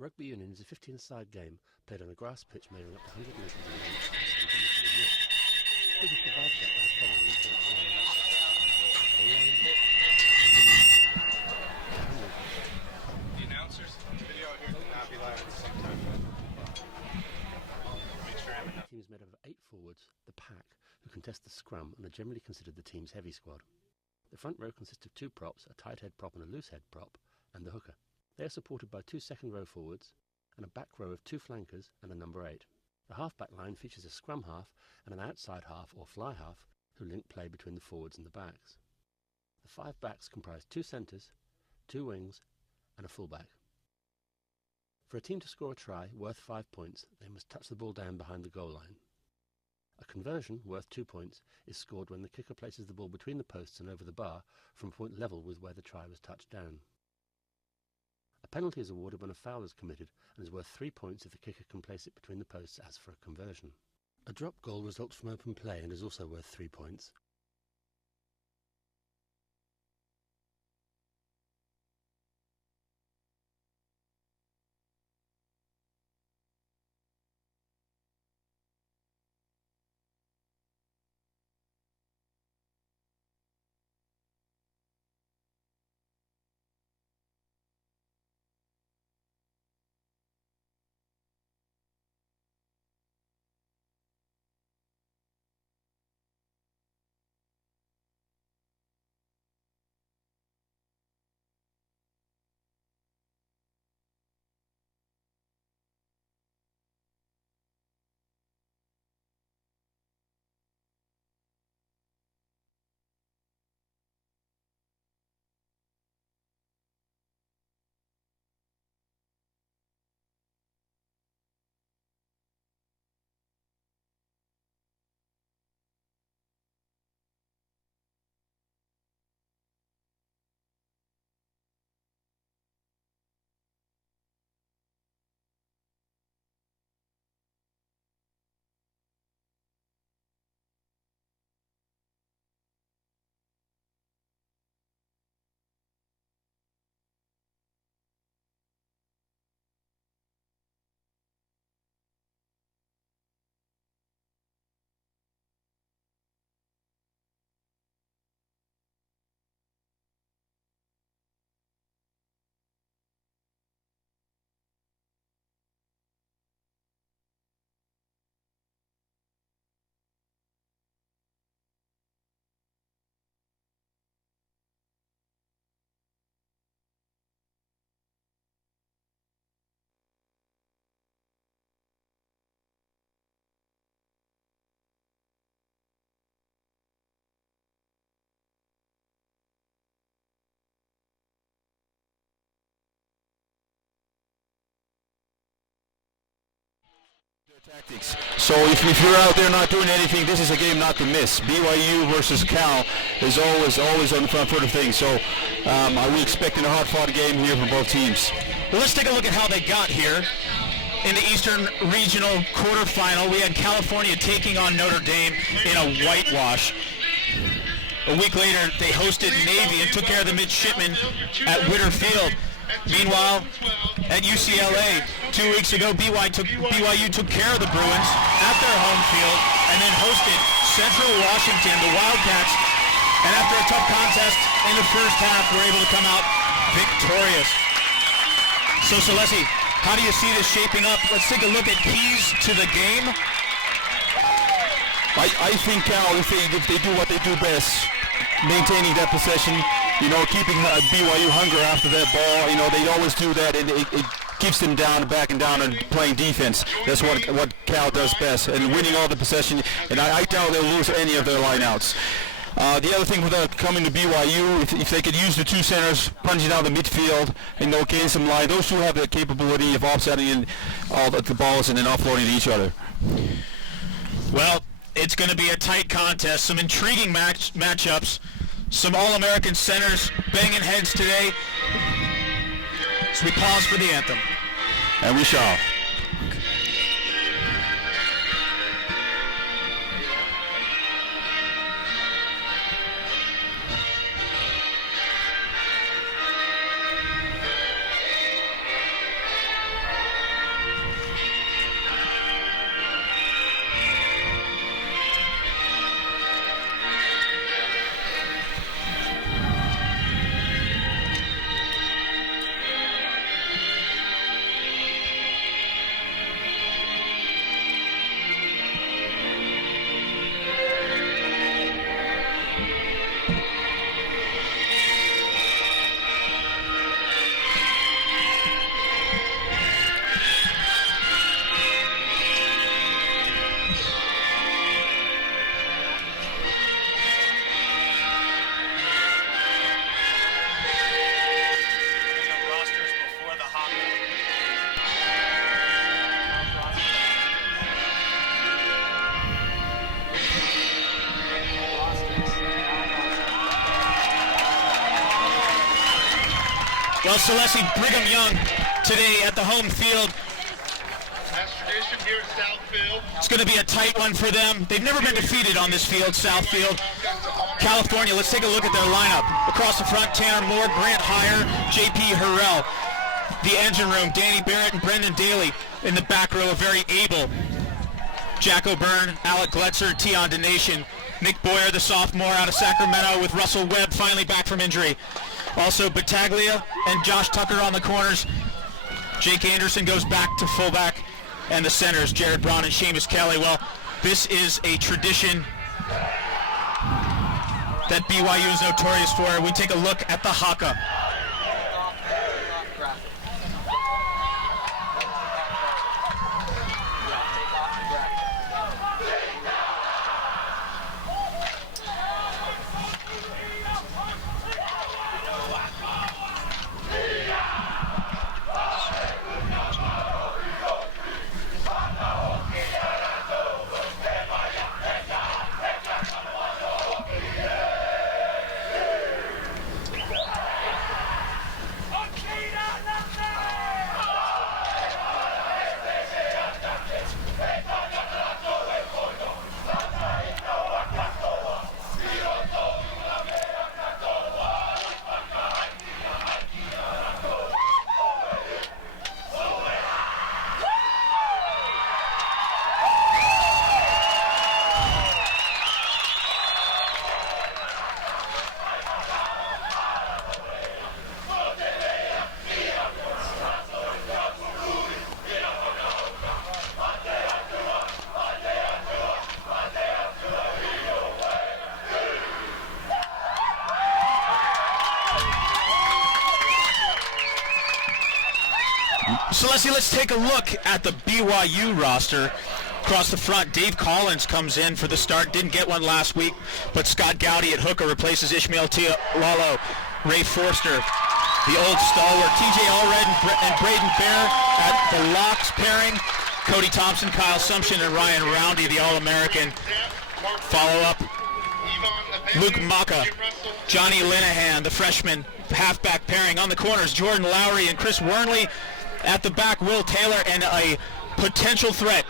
Rugby union is a 15-a-side game played on a grass pitch measuring up to 100 metres in length and 70 metres in width. It is divided up by the following important lines: goal line, the announcers on the video here cannot be live at the same time. Make sure I have enough. The team is made up of 8 forwards, the pack, who contest the scrum and are generally considered the team's heavy squad. The front row consists of 2 props, a tight head prop and a loose head prop, and the hooker. They are supported by 2 second row forwards and a back row of 2 flankers and a number 8. The half-back line features a scrum half and an outside half or fly half who link play between the forwards and the backs. The 5 backs comprise 2 centres, 2 wings and a fullback. For a team to score a try worth 5 points, they must touch the ball down behind the goal line. A conversion worth 2 points is scored when the kicker places the ball between the posts and over the bar from a point level with where the try was touched down. A penalty is awarded when a foul is committed and is worth 3 points if the kicker can place it between the posts as for a conversion. A drop goal results from open play and is also worth 3 points. Tactics. So if you're out there not doing anything, this is a game not to miss. BYU versus Cal is always on the front foot of things. So are we expecting a hard-fought game here from both teams? Well, let's take a look at how they got here. In the Eastern Regional quarterfinal, we had California taking on Notre Dame in a whitewash. A week later, they hosted Navy and took care of the midshipmen at Witter Field. Meanwhile, at UCLA, 2 weeks ago, BYU took care of the Bruins at their home field and then hosted Central Washington, the Wildcats, and after a tough contest in the first half, were able to come out victorious. So, Celeste, how do you see this shaping up? Let's take a look at keys to the game. I think Cal, if they do what they do best, maintaining that possession, keeping BYU hunger after that ball, they always do that, and it keeps them down, backing down, and playing defense. That's what Cal does best, and winning all the possession, and I doubt they'll lose any of their lineouts. The other thing with coming to BYU, if they could use the 2 centers punching down the midfield and gain some line, those 2 have the capability of offsetting all the balls and then offloading to each other. Well, it's going to be a tight contest, some intriguing matchups, some All-American centers banging heads today. So we pause for the anthem. And we shall. Well, Celeste Brigham Young today at the home field. That's tradition here at Southfield. It's going to be a tight one for them. They've never been defeated on this field, Southfield. California, let's take a look at their lineup. Across the front, Tanner Moore, Grant Heyer, J.P. Harrell. The engine room, Danny Barrett and Brendan Daly. In the back row, a very able Jack O'Byrne, Alec Gletzer, Tion Donation. Nick Boyer, the sophomore out of Sacramento, with Russell Webb finally back from injury. Also Battaglia and Josh Tucker on the corners. Jake Anderson goes back to fullback. And the centers, Jared Brown and Seamus Kelly. Well, this is a tradition that BYU is notorious for. We take a look at the haka. Celeste, let's take a look at the BYU roster. Across the front, Dave Collins comes in for the start. Didn't get one last week, but Scott Gowdy at hooker replaces Ishmael Lalo. Ray Forster, the old stalwart. TJ Allred and Braden Bear at the locks pairing. Cody Thompson, Kyle Sumption, and Ryan Roundy, the All-American. Follow up, Luke Maka, Johnny Linehan, the freshman halfback pairing. On the corners, Jordan Lowry and Chris Wernley. At the back, Will Taylor, and a potential threat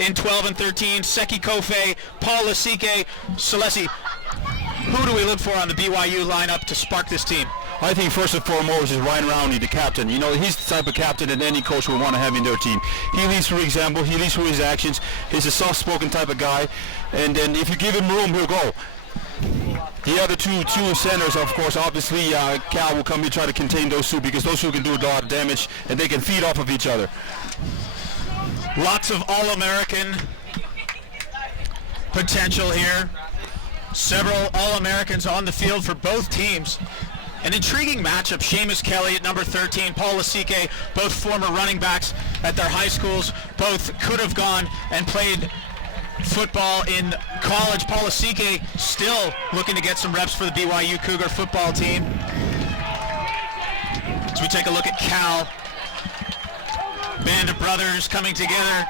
in 12 and 13, Seki Kofe, Paul Lasike. Celeste, who do we look for on the BYU lineup to spark this team? I think first and foremost is Ryan Rowney, the captain. You know, he's the type of captain that any coach would want to have in their team. He leads through example, he leads through his actions. He's a soft-spoken type of guy, and then if you give him room, he'll go. The other two centers, of course, obviously Cal will come here and try to contain those two because those two can do a lot of damage and they can feed off of each other. Lots of All-American potential here. Several All-Americans on the field for both teams. An intriguing matchup. Seamus Kelly at number 13, Paul Lasike, both former running backs at their high schools. Both could have gone and played football in college. Paul Lasike still looking to get some reps for the BYU Cougar football team. As we take a look at Cal, band of brothers coming together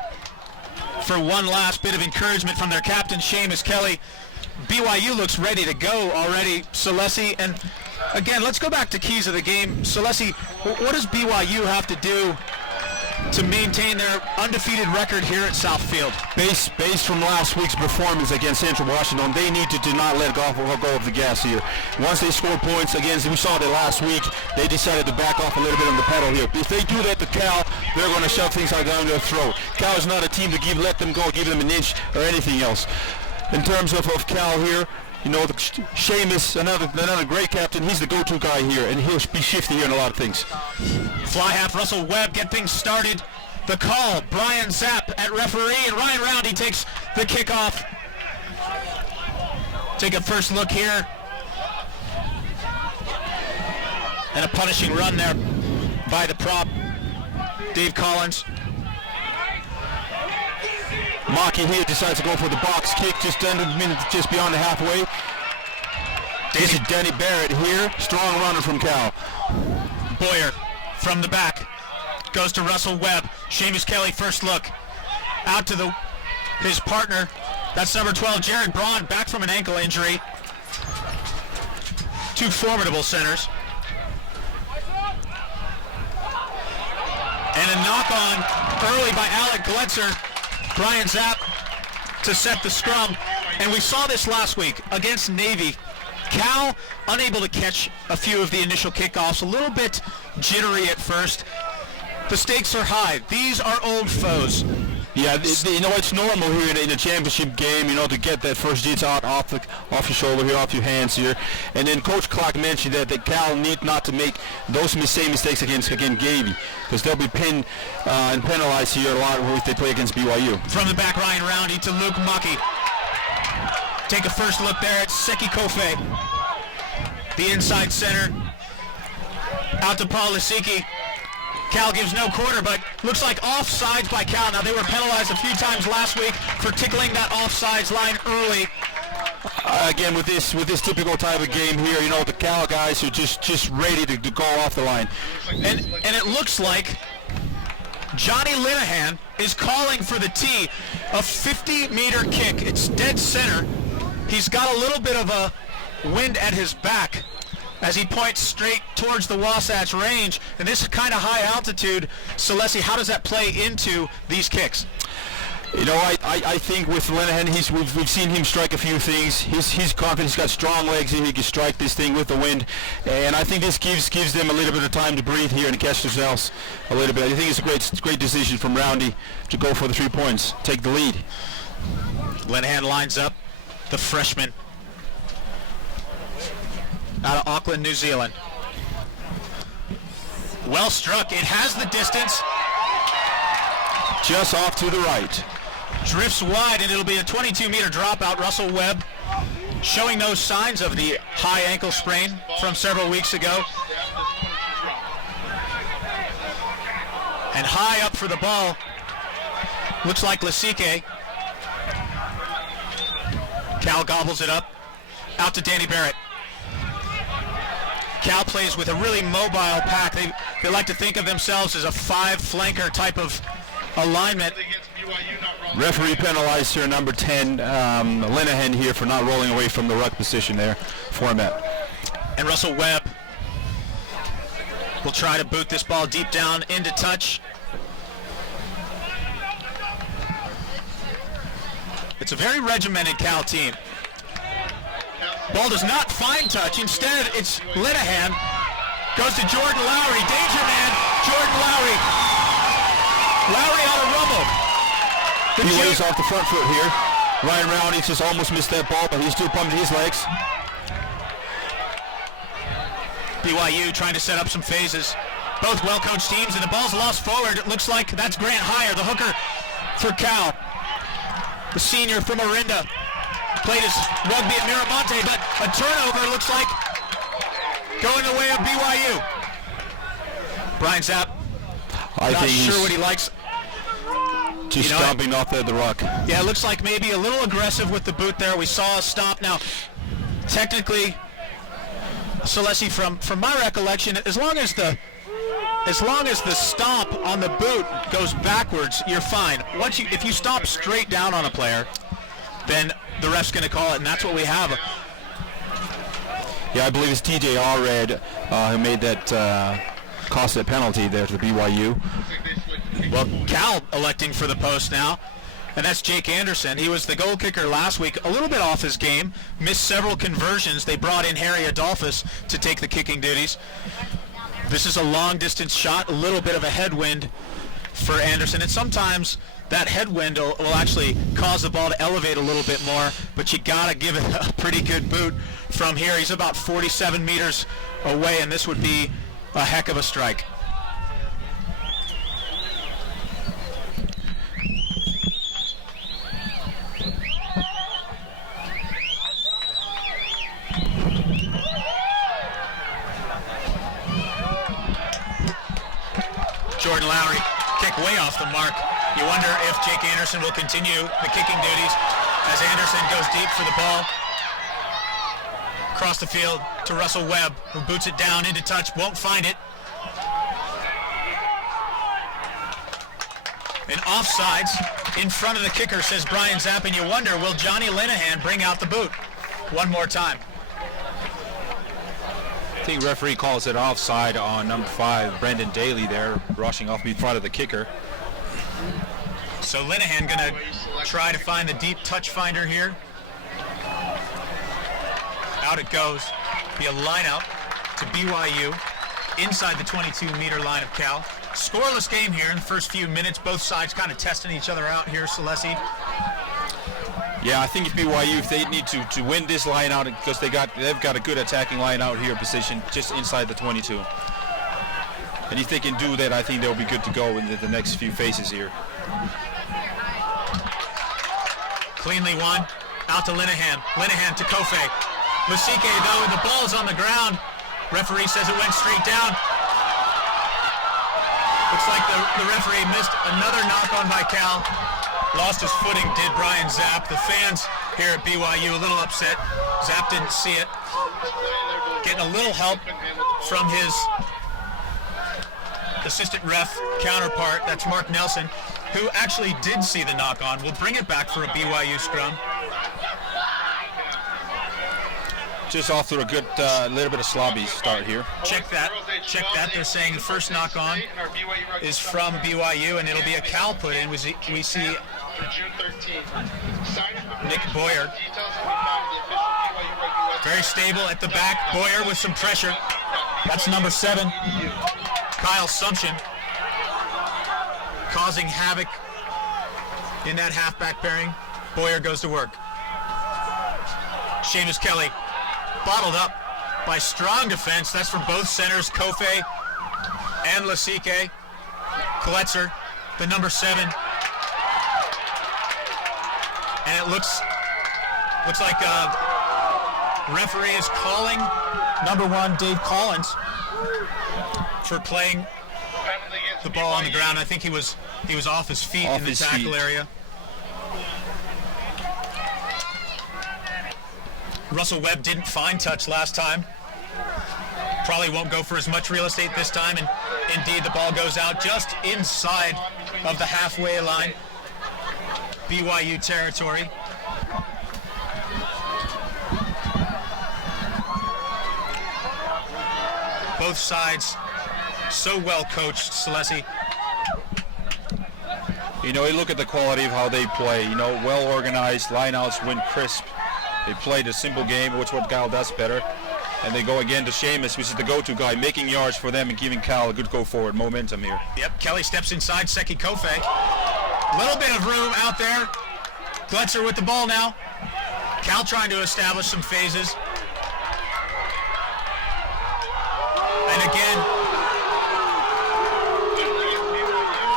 for one last bit of encouragement from their captain, Seamus Kelly. BYU looks ready to go already, Celeste. And again, let's go back to keys of the game. Celeste, what does BYU have to do to maintain their undefeated record here at Southfield? Based from last week's performance against Central Washington, they need to not let go of the gas here. Once they score points against, we saw that last week, they decided to back off a little bit on the pedal here. If they do that to Cal, they're going to shove things down their throat. Cal is not a team to let them go, give them an inch or anything else. In terms of Cal here, you know, Seamus, another great captain. He's the go-to guy here, and he'll be shifty here in a lot of things. Fly half, Russell Webb get things started. The call, Brian Zapp at referee, and Ryan Roundy takes the kickoff. Take a first look here. And a punishing run there by the prop, Dave Collins. Maki here decides to go for the box kick just beyond the halfway. This is Danny Barrett here. Strong runner from Cal. Boyer from the back. Goes to Russell Webb. Seamus Kelly first look. Out to his partner. That's number 12, Jared Braun, back from an ankle injury. Two formidable centers. And a knock-on early by Alec Gletzer. Brian Zapp to set the scrum. And we saw this last week against Navy. Cal unable to catch a few of the initial kickoffs, a little bit jittery at first. The stakes are high. These are old foes. Yeah, it's normal here in a championship game, to get that first hit out off your shoulder here, off your hands here. And then Coach Clark mentioned that Cal need not to make those same mistakes against Gavy, because they'll be pinned and penalized here a lot if they play against BYU. From the back, Ryan Roundy to Luke Mucky. Take a first look there at Seki Kofe. The inside center. Out to Paul Lisicki. Cal gives no quarter, but looks like offsides by Cal. Now, they were penalized a few times last week for tickling that offsides line early. Again, with this typical type of game here, the Cal guys are just ready to go off the line. And it looks like Johnny Linehan is calling for the tee. A 50-meter kick. It's dead center. He's got a little bit of a wind at his back as he points straight towards the Wasatch Range. And this kind of high altitude, Celeste, how does that play into these kicks? I think with Linehan, we've seen him strike a few things. He's confident. He's got strong legs. He can strike this thing with the wind, and I think this gives them a little bit of time to breathe here and catch themselves a little bit. I think it's a great decision from Roundy to go for the 3 points, take the lead. Linehan lines up, the freshman out of Auckland, New Zealand. Well struck. It has the distance. Just off to the right. Drifts wide, and it'll be a 22-meter dropout. Russell Webb showing no signs of the high ankle sprain from several weeks ago. And high up for the ball. Looks like Lisicki. Cal gobbles it up. Out to Danny Barrett. Cal plays with a really mobile pack. They like to think of themselves as a 5-flanker type of alignment. Referee penalized here, number 10, Linehan here for not rolling away from the ruck position there, format. And Russell Webb will try to boot this ball deep down into touch. It's a very regimented Cal team. Ball does not find touch. Instead, it's Linehan. Goes to Jordan Lowry. Danger man, Jordan Lowry. Lowry on a rumble. He lays off the front foot here. Ryan Roundy just almost missed that ball, but he's still pumping his legs. BYU trying to set up some phases. Both well-coached teams, and the ball's lost forward. It looks like that's Grant Heyer, the hooker for Cal. The senior from Orinda. Played his rugby at Miramonte, but a turnover looks like going the way of BYU. Brian Zapp, not sure what he likes. Just stomping off the ruck. Yeah, it looks like maybe a little aggressive with the boot there. We saw a stop. Now, technically, Celeste, from my recollection, as long as the stomp on the boot goes backwards, you're fine. If you stomp straight down on a player, then the ref's going to call it, and that's what we have. Yeah, I believe it's TJ Allred who made that cost that penalty there to BYU. Well, Cal electing for the post now, and that's Jake Anderson. He was the goal kicker last week, a little bit off his game, missed several conversions. They brought in Harry Adolphus to take the kicking duties. This is a long-distance shot, a little bit of a headwind for Anderson, and sometimes that headwind will actually cause the ball to elevate a little bit more, but you gotta give it a pretty good boot from here. He's about 47 meters away, and this would be a heck of a strike. Jordan Lowry, kick way off the mark. You wonder if Jake Anderson will continue the kicking duties as Anderson goes deep for the ball. Across the field to Russell Webb, who boots it down into touch, won't find it. And offsides in front of the kicker, says Brian Zapp, and you wonder, will Johnny Linehan bring out the boot one more time? I think referee calls it offside on number 5, Brendan Daly there, rushing off in front of the kicker. So Linehan gonna try to find the deep touch finder here. Out it goes. Be a line out to BYU inside the 22-meter line of Cal. Scoreless game here in the first few minutes. Both sides kind of testing each other out here, Celeste. Yeah, I think if BYU, if they need to win this line out, because they've got a good attacking line out here position just inside the 22. And if they can do that, I think they'll be good to go in the next few phases here. Cleanly won. Out to Linehan. Linehan to Kofe. Lasike, though, the ball's on the ground. Referee says it went straight down. Looks like the referee missed another knock-on by Cal. Lost his footing, did Brian Zapp. The fans here at BYU a little upset. Zapp didn't see it. Getting a little help from his assistant ref counterpart, that's Mark Nelson, who actually did see the knock-on. We'll bring it back for a BYU scrum. Just off to a good little bit of slobby start here. Check that. They're saying the first knock-on is from BYU, and it'll be a Cal put in. We see Nick Boyer. Very stable at the back. Boyer with some pressure. That's number 7. Kyle Sumption causing havoc in that halfback pairing. Boyer goes to work. Seamus Kelly bottled up by strong defense. That's from both centers, Kofe and Lasike. Kletzer, the number 7. And it looks like referee is calling number 1, Dave Collins, for playing the ball on the ground. I think he was off his feet in the tackle area. Russell Webb didn't find touch last time. Probably won't go for as much real estate this time, and indeed the ball goes out just inside of the halfway line. BYU territory. Both sides so well coached, Celeste. You know, you look at the quality of how they play. You know, well organized, lineouts win crisp. They played a simple game, which what Cal does better. And they go again to Seamus, which is the go-to guy, making yards for them and giving Cal a good go-forward momentum here. Yep, Kelly steps inside, Seki Kofe. Little bit of room out there. Gletzer with the ball now. Cal trying to establish some phases. And again,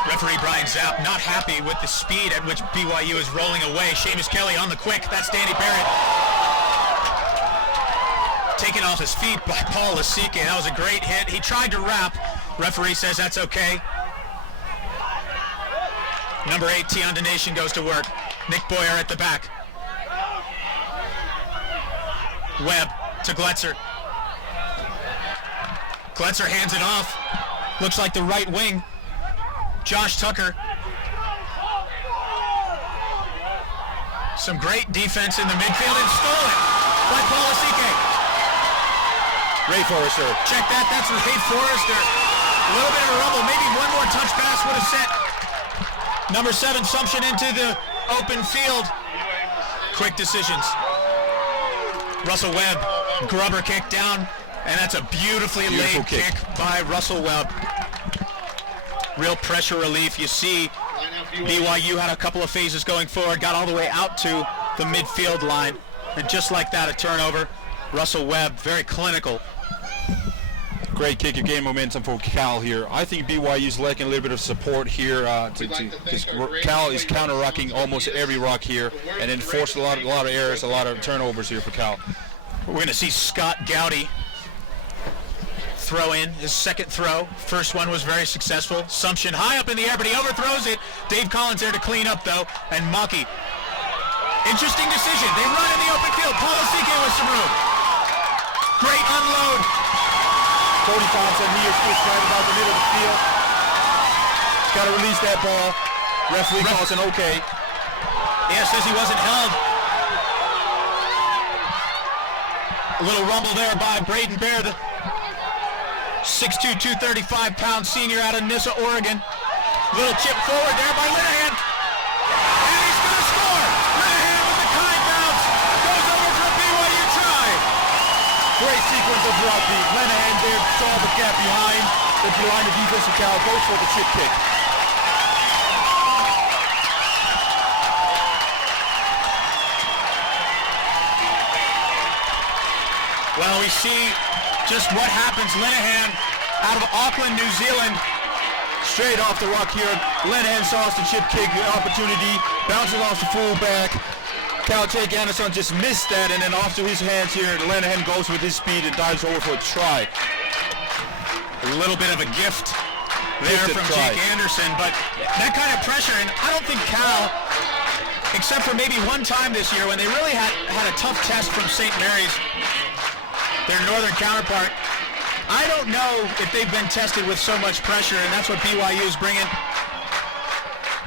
referee Brian Zapp not happy with the speed at which BYU is rolling away. Seamus Kelly on the quick. That's Danny Barrett. Taken off his feet by Paul Lasike. That was a great hit. He tried to wrap. Referee says that's okay. Number 8, Tion Donation goes to work. Nick Boyer at the back. Webb to Gletzer. Gletzer hands it off. Looks like the right wing. Josh Tucker. Some great defense in the midfield and stolen by Paul Lasike. Ray Forrester. Check that. That's Ray Forrester. A little bit of a rumble. Maybe one more touch pass would have sent number 7 Sumption into the open field. Quick decisions. Russell Webb, grubber kick down, and that's a beautifully laid kick by Russell Webb. Real pressure relief. You see BYU had a couple of phases going forward, got all the way out to the midfield line, and just like that, a turnover. Russell Webb, very clinical. Great kick of game momentum for Cal here. I think BYU's lacking a little bit of support here because Cal is counter-rucking almost every ruck here and then forced a lot of errors, a lot of turnovers here for Cal. We're going to see Scott Gowdy throw in, his second throw. First one was very successful. Sumption high up in the air, but he overthrows it. Dave Collins there to clean up, though, and Maki. Interesting decision. They run in the open field. Paul Lasike with some room. Great unload. Cody Thompson here is right about the middle of the field. Got to release that ball. Referee calls an okay. Yeah, says he wasn't held. A little rumble there by Braden Baer, the 6'2", 235-pound senior out of Nyssa, Oregon. Little chip forward there by Linehan. And he's going to score! Linehan with the kind bounce. Goes over for a BYU try. Great sequence of rugby. Linehan there saw the gap behind the defensive Cal. Goes for the chip kick. Well, we see just what happens. Linehan out of Auckland, New Zealand. Straight off the ruck here. Linehan saw the chip kick opportunity. Bounces off the fullback. Cal Jake Anderson just missed that, and then off to his hands here. Linehan goes with his speed and dives over for a try. A little bit of a gift there from Jake Anderson, but that kind of pressure, and I don't think Cal, except for maybe one time this year when they really had a tough test from St. Mary's, their northern counterpart, I don't know if they've been tested with so much pressure, and that's what BYU is bringing.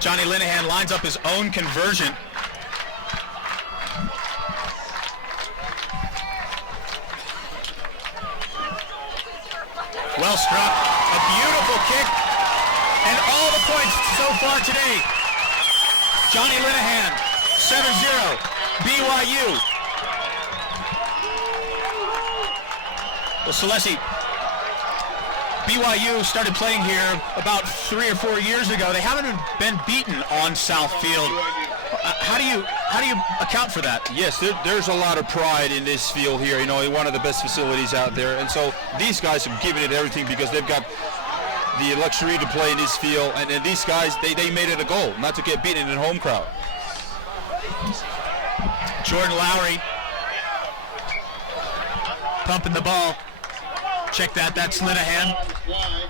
Johnny Linehan lines up his own conversion. Well struck, a beautiful kick, and all the points so far today. Johnny Linehan, 7-0, BYU. Well, Celeste, BYU started playing here about 3 or 4 years ago. They haven't been beaten on Southfield. How do you account for that? Yes, there's a lot of pride in this field here. You know, one of the best facilities out there, and so these guys have given it everything because they've got the luxury to play in this field, and these guys they made it a goal not to get beaten in a home crowd. Jordan Lowry pumping the ball. Check that. That's Linehan.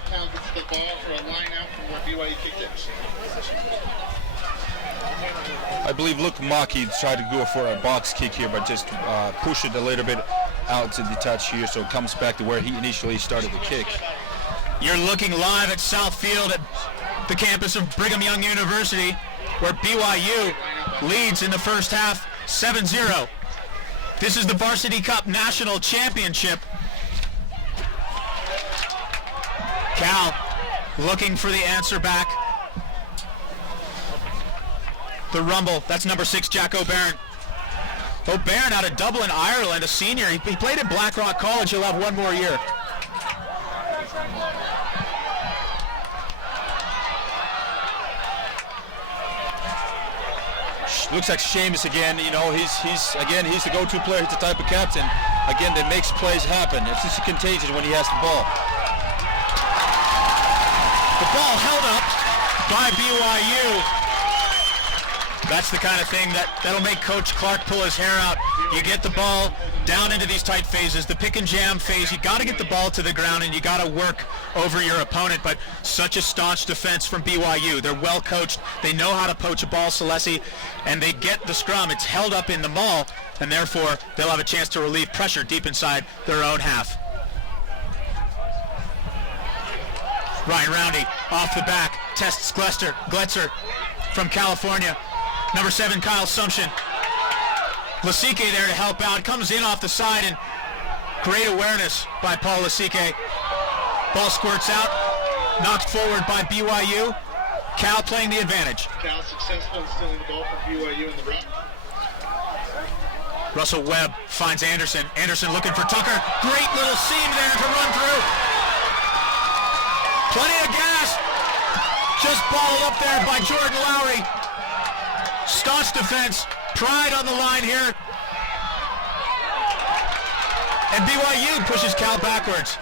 Cal gets the ball for a line out from where BYU kicked it. I believe Luke Maki tried to go for a box kick here, but just push it a little bit out to the touch here, so it comes back to where he initially started the kick. You're looking live at Southfield at the campus of Brigham Young University, where BYU leads in the first half 7-0. This is the Varsity Cup National Championship. Cal looking for the answer back. The rumble, that's number 6, Jack O'Byrne. O'Byrne out of Dublin, Ireland, a senior. He played at Blackrock College. He'll have one more year. Looks like Seamus again. You know, he's the go-to player. He's the type of captain, again, that makes plays happen. It's just a contagion when he has the ball. The ball held up by BYU. That's the kind of thing that'll make Coach Clark pull his hair out. You get the ball down into these tight phases, the pick and jam phase. You got to get the ball to the ground and you got to work over your opponent. But such a staunch defense from BYU. They're well coached. They know how to poach a ball, Celeste, and they get the scrum. It's held up in the maul, and therefore they'll have a chance to relieve pressure deep inside their own half. Ryan Roundy off the back, tests Gletzer from California. Number 7, Kyle Sumption. Lasike there to help out. Comes in off the side, and great awareness by Paul Lasike. Ball squirts out, knocked forward by BYU. Cal playing the advantage. Cal successful in stealing the ball from BYU in the run. Russell Webb finds Anderson. Anderson looking for Tucker. Great little seam there to run through. Plenty of gas. Just balled up there by Jordan Lowry. Staunch defense. Pride on the line here. And BYU pushes Cal backwards.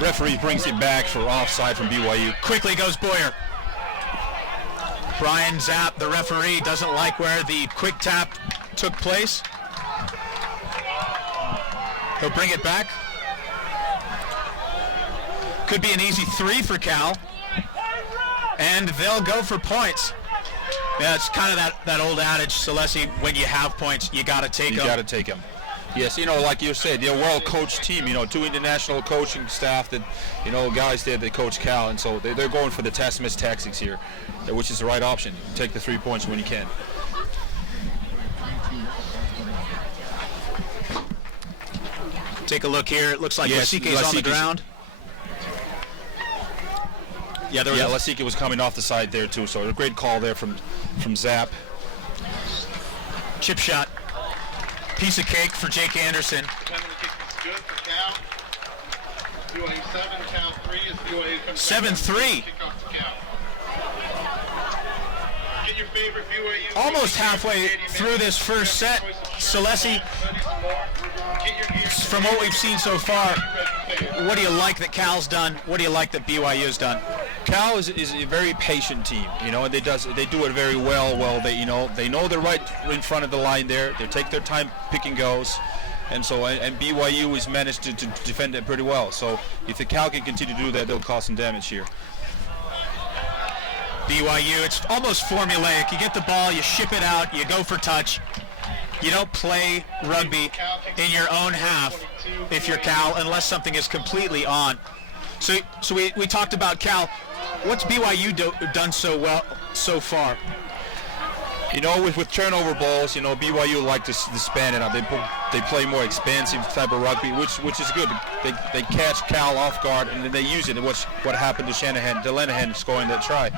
Referee brings it back for offside from BYU. Quickly goes Boyer. Brian Zapp, the referee, doesn't like where the quick tap took place. He'll bring it back. Could be an easy 3 for Cal. And they'll go for points. Yeah, it's kind of that old adage, Celeste, when you have points, you got to take them. You got to take them. Yes, like you said, they're a well-coached team, 2 international coaching staff that, guys there that coach Cal, and so they're going for the Tasmus tactics here, which is the right option. Take the 3 points when you can. Take a look here. It looks like Lasike's on the ground. Yeah, Lasike was coming off the side there too, so a great call there from Zap. Chip shot. Piece of cake for Jake Anderson. Penalty kick is good for Cal. BYU 7, Cal 3 as BYU comes 7-3. Kick off to Cal. Get your favorite BYU. Almost halfway through this first set, Celeste, from what we've seen so far, what do you like that Cal's done? What do you like that BYU's done? Cal is a very patient team, and they do it very well. Well, they know they're right in front of the line there. They take their time picking goals, and BYU has managed to defend it pretty well. So if the Cal can continue to do that, they'll cause some damage here. BYU, it's almost formulaic. You get the ball, you ship it out, you go for touch. You don't play rugby in your own half if you're Cal unless something is completely on. So we talked about Cal. What's BYU done so well so far? With turnover balls, BYU like to span it out. They play more expansive type of rugby, which is good. They catch Cal off guard and then they use it. What happened to Lenihan scoring that try.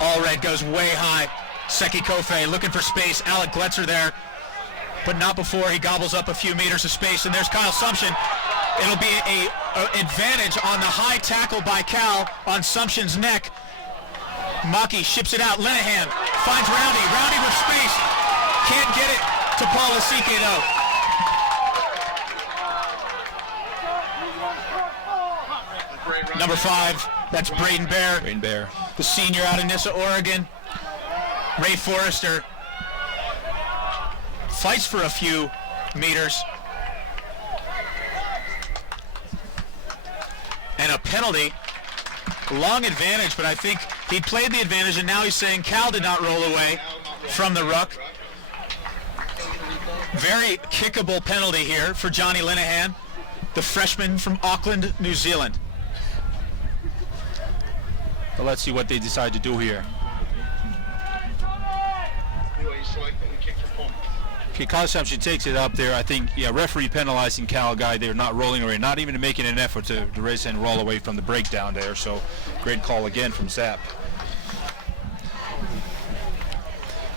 All red goes way high. Seki Kofe looking for space. Alec Gletzer there, but not before he gobbles up a few meters of space. And there's Kyle Sumption. It'll be a advantage on the high tackle by Cal on Sumption's neck. Maki ships it out. Lenihan finds Roundy. Roundy with space. Can't get it to Paul Lasike though. Number 5, that's Braden Bear. Braden Bear. The senior out of Nissa, Oregon. Ray Forrester fights for a few meters. And a penalty. Long advantage, but I think he played the advantage, and now he's saying Cal did not roll away from the ruck. Very kickable penalty here for Johnny Lenihan, the freshman from Auckland, New Zealand. Well, let's see what they decide to do here. Okay, Kyle Sumption takes it up there. I think, referee penalizing Cal guy there, not rolling away, not even making an effort to race and roll away from the breakdown there. So, great call again from Zap.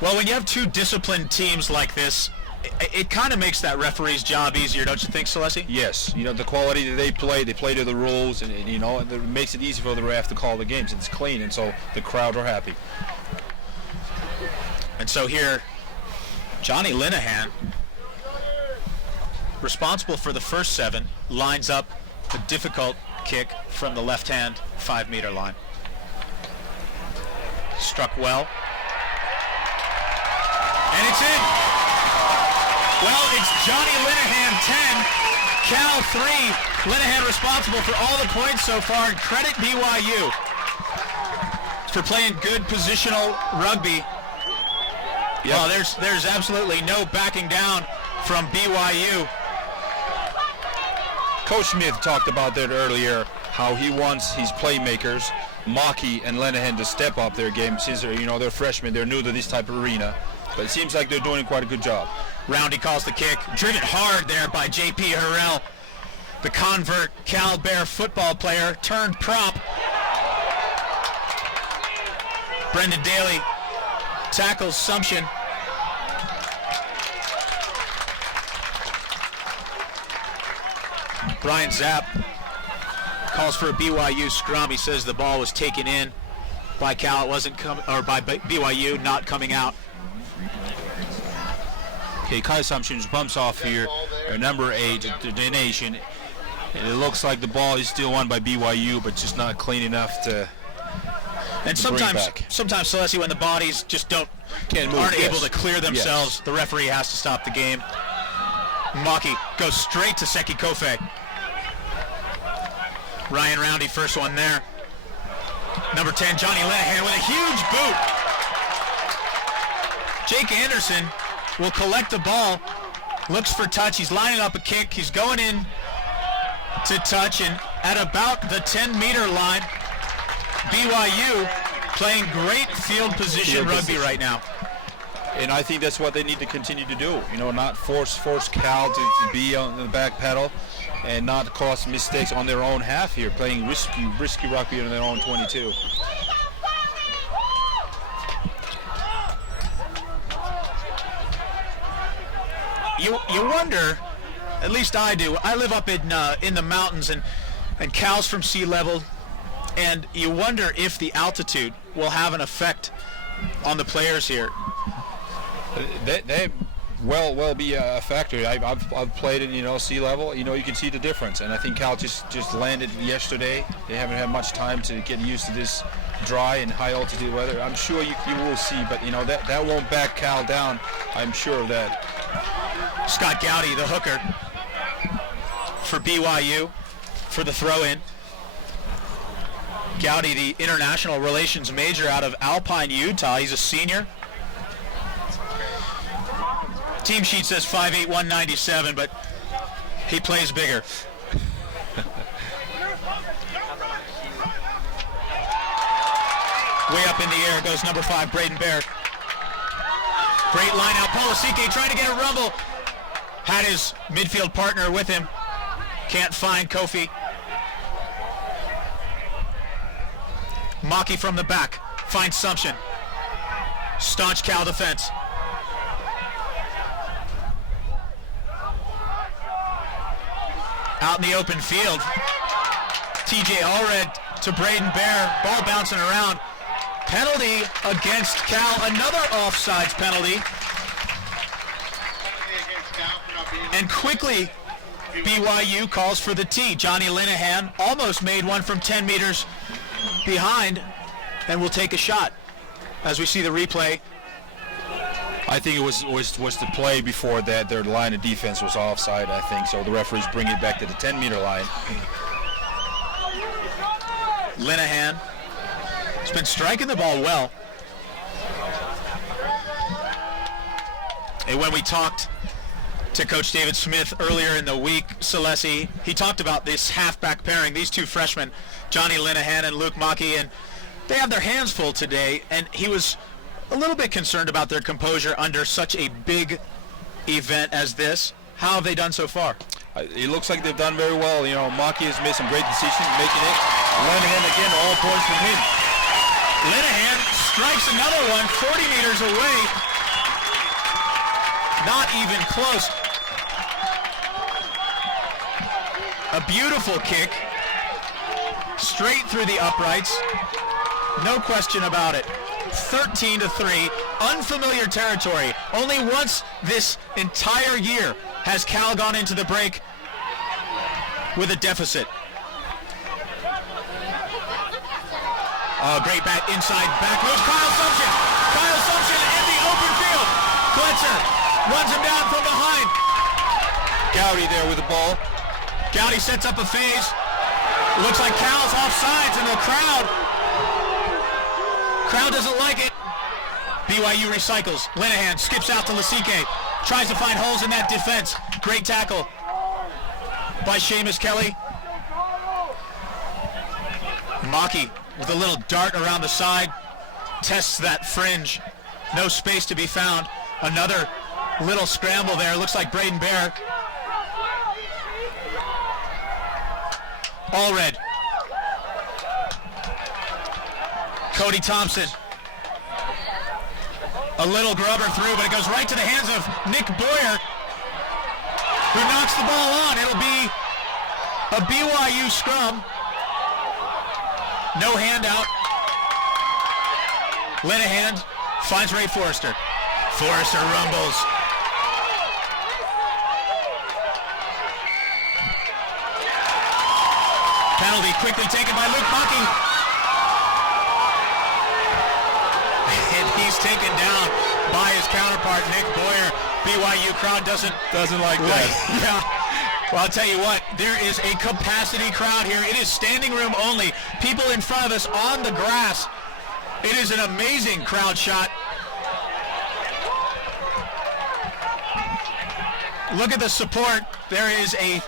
Well, when you have 2 disciplined teams like this, it kind of makes that referee's job easier, don't you think, Celeste? Yes. The quality that they play to the rules, and it makes it easy for the ref to call the games. It's clean, and so the crowd are happy. And so here, Johnny Lenihan, responsible for the first 7, lines up a difficult kick from the left-hand 5-meter line. Struck well. And it's in. Well, it's Johnny Lenihan 10, Cal 3. Lenihan responsible for all the points so far, and credit BYU for playing good positional rugby. Yep. Well, there's absolutely no backing down from BYU. Coach Smith talked about that earlier, how he wants his playmakers, Maki and Lenihan, to step up their game since they're freshmen, they're new to this type of arena. But it seems like they're doing quite a good job. Roundy calls the kick, driven hard there by J.P. Harrell, the convert Cal Bear football player turned prop. Brendan Daly tackles Sumption. Brian Zapp calls for a BYU scrum. He says the ball was taken in by Cal. It wasn't by BYU, not coming out. Okay, Kai Sumption bumps off here. Number 8, the nation. And it looks like the ball is still won by BYU, but just not clean enough to. And sometimes, Celeste, when the bodies just aren't able to clear themselves, the referee has to stop the game. Maki goes straight to Seki Kofe. Ryan Roundy, first one there. Number 10, Johnny Linehan with a huge boot. Jake Anderson will collect the ball, looks for touch. He's lining up a kick. He's going in to touch, and at about the 10-meter line, BYU playing great field position rugby right now. And I think that's what they need to continue to do. You know, not force Cal to be on the back pedal and not cause mistakes on their own half here, playing risky rugby on their own 22. You wonder, at least I do. I live up in the mountains, and Cal's from sea level, and you wonder if the altitude will have an effect on the players here. They will be a factor. I've played in sea level. You can see the difference, and I think Cal just landed yesterday. They haven't had much time to get used to this dry and high altitude weather. I'm sure you will see, but that won't back Cal down. I'm sure of that. Scott Gowdy, the hooker for BYU for the throw-in. Gowdy, the international relations major out of Alpine, Utah. He's a senior. Team sheet says 5'8", 197, but he plays bigger. Way up in the air goes number 5, Braden Baird. Great line out. Polasike trying to get a rumble. Had his midfield partner with him. Can't find Kofi. Maki from the back. Finds Sumption. Staunch Cal defense. Out in the open field. TJ Allred to Braden Baird. Ball bouncing around. Penalty against Cal. Another offsides penalty. And quickly, BYU calls for the tee. Johnny Linehan almost made one from 10 meters behind and will take a shot as we see the replay. I think it was the play before that. Their line of defense was offside, I think. So the referees bring it back to the 10-meter line. Linehan has been striking the ball well. And when we talked to Coach David Smith earlier in the week, Celeste, he talked about this halfback pairing, these two freshmen, Johnny Linehan and Luke Maki, and they have their hands full today, and he was a little bit concerned about their composure under such a big event as this. How have they done so far? It looks like they've done very well. Maki has made some great decisions, making it. Linehan again, all points from him. Linehan strikes another one 40 meters away. Not even close. A beautiful kick. Straight through the uprights. No question about it. 13-3. Unfamiliar territory. Only once this entire year has Cal gone into the break with a deficit. Great bat inside back moves. Kyle Sumption in the open field. Kletzer runs him down from behind. Gowdy there with the ball. Gowdy sets up a phase. Looks like Cal's offsides, and the crowd doesn't like it. BYU recycles. Linehan skips out to Lasike. Tries to find holes in that defense. Great tackle by Seamus Kelly. Maki with a little dart around the side. Tests that fringe. No space to be found. Another little scramble there. Looks like Braden Baird. Allred. Cody Thompson. A little grubber through, but it goes right to the hands of Nick Boyer, who knocks the ball on. It'll be a BYU scrum. No handout. Linehan finds Ray Forrester. Forrester rumbles. Penalty quickly taken by Luke Maki. And he's taken down by his counterpart, Nick Boyer. BYU crowd doesn't like that. Yeah. Well, I'll tell you what. there is a capacity crowd here. It is standing room only. People in front of us on the grass. It is an amazing crowd shot. Look at the support. There is a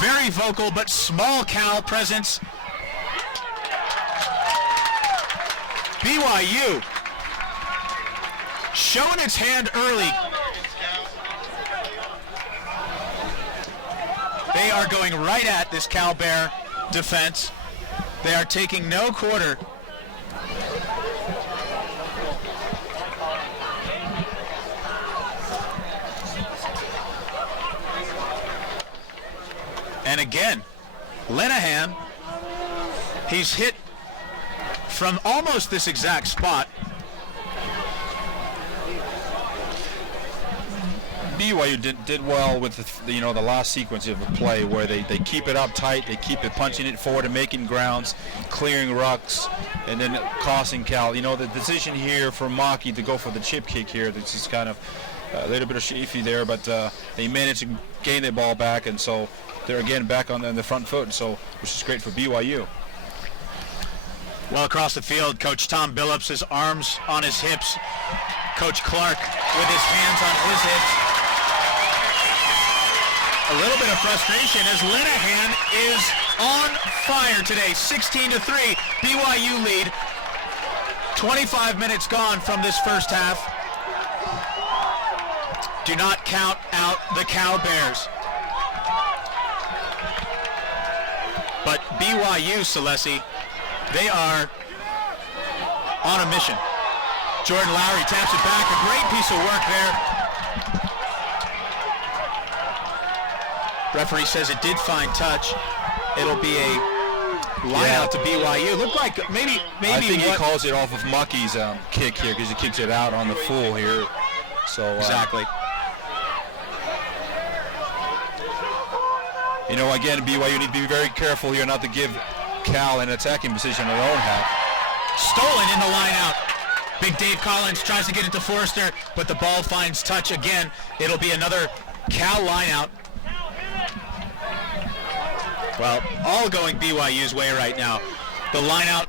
very vocal but small Cal presence. BYU showing its hand early. They are going right at this Cal Bear defense. They are taking no quarter. And again, Linehan, he's hit from almost this exact spot. BYU did well with the last sequence of a play where they keep it up tight, they keep it punching it forward and making grounds, clearing rucks, and then costing Cal. The decision here for Maki to go for the chip kick here, this is kind of a little bit of iffy there, but they managed to gain the ball back, and so they're again back on the front foot, which is great for BYU. Well, across the field, Coach Tom Billups, his arms on his hips. Coach Clark with his hands on his hips. A little bit of frustration as Linehan is on fire today. 16-3, BYU lead. 25 minutes gone from this first half. Do not count out the Cal Bears. But BYU, Celeste, they are on a mission. Jordan Lowry taps it back. A great piece of work there. Referee says it did find touch. It'll be a line out to BYU. Looked like maybe I think he calls it off of Maki's kick here because he kicks it out on the full here. So exactly. Again, BYU need to be very careful here not to give Cal an attacking position on their own half. Stolen in the line out. Big Dave Collins tries to get it to Forrester, but the ball finds touch again. It'll be another Cal line out. Well, all going BYU's way right now. The line out,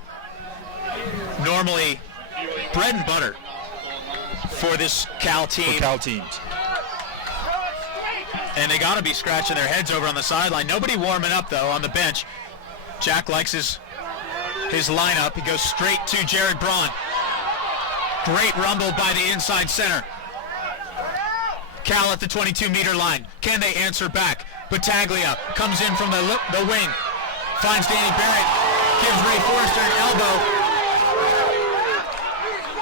normally bread and butter for this Cal team. For Cal teams. And they got to be scratching their heads over on the sideline. Nobody warming up, though, on the bench. Jack likes his lineup. He goes straight to Jared Braun. Great rumble by the inside center. Cal at the 22-meter line. Can they answer back? Battaglia comes in from the wing. Finds Danny Barrett. Gives Ray Forrester an elbow.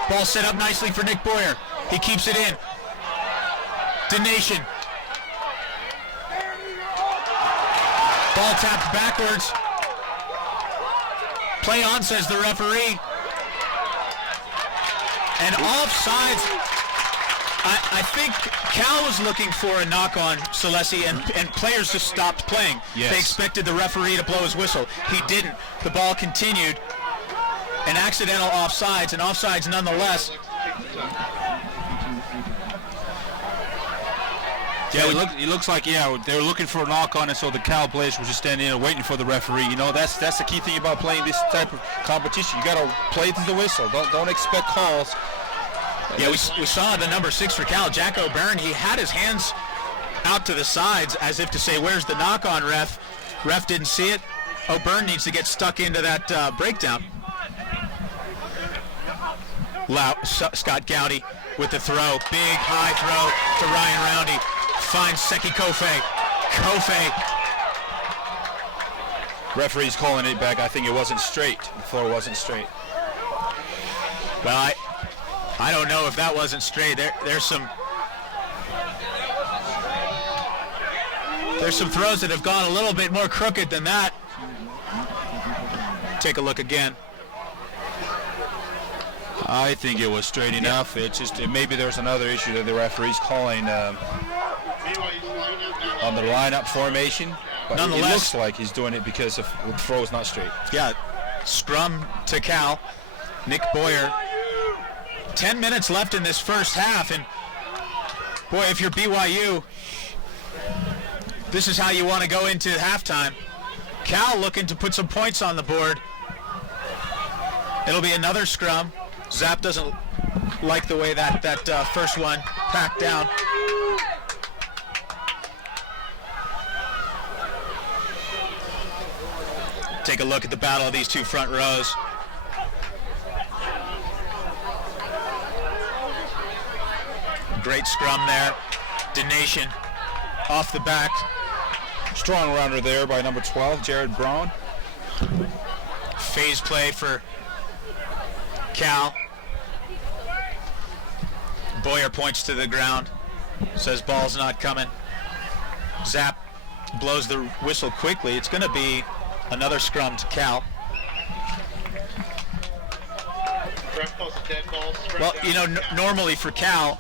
Ball set up nicely for Nick Boyer. He keeps it in. Donation. Ball tapped backwards. Play on, says the referee. And offsides. I think Cal was looking for a knock on Celeste, and players just stopped playing. Yes. They expected the referee to blow his whistle. He didn't. The ball continued. An accidental offsides, and offsides nonetheless. Yeah, it looks like, they were looking for a knock on it, so the Cal players were just standing there waiting for the referee. That's the key thing about playing this type of competition. You got to play to the whistle. Don't expect calls. Yeah, we saw the number 6 for Cal, Jack O'Byrne. He had his hands out to the sides as if to say, where's the knock on, ref? Ref didn't see it. O'Byrne needs to get stuck into that breakdown. Scott Gowdy with the throw. Big high throw to Ryan Roundy. Finds Seki Kofe. Referee's calling it back. I think it wasn't straight. The floor wasn't straight. Well, I don't know if that wasn't straight. There's some throws that have gone a little bit more crooked than that. Take a look again. I think it was straight enough. It's just maybe there's another issue that the referee's calling on the lineup formation. But nonetheless, it looks like he's doing it because the throw is not straight. Yeah, scrum to Cal. Nick Boyer. 10 minutes left in this first half, and boy, if you're BYU, This is how you want to go into halftime. Cal looking to put some points on the board. It'll be another scrum. Zap doesn't like the way that first one packed down. Take a look at the battle of these two front rows. Great scrum there. Donation off the back. Strong runner there by number 12, Jared Brown. Phase play for Cal. Boyer points to the ground, says ball's not coming. Zap blows the whistle quickly. It's going to be another scrum to Cal. Well, you know, normally for Cal,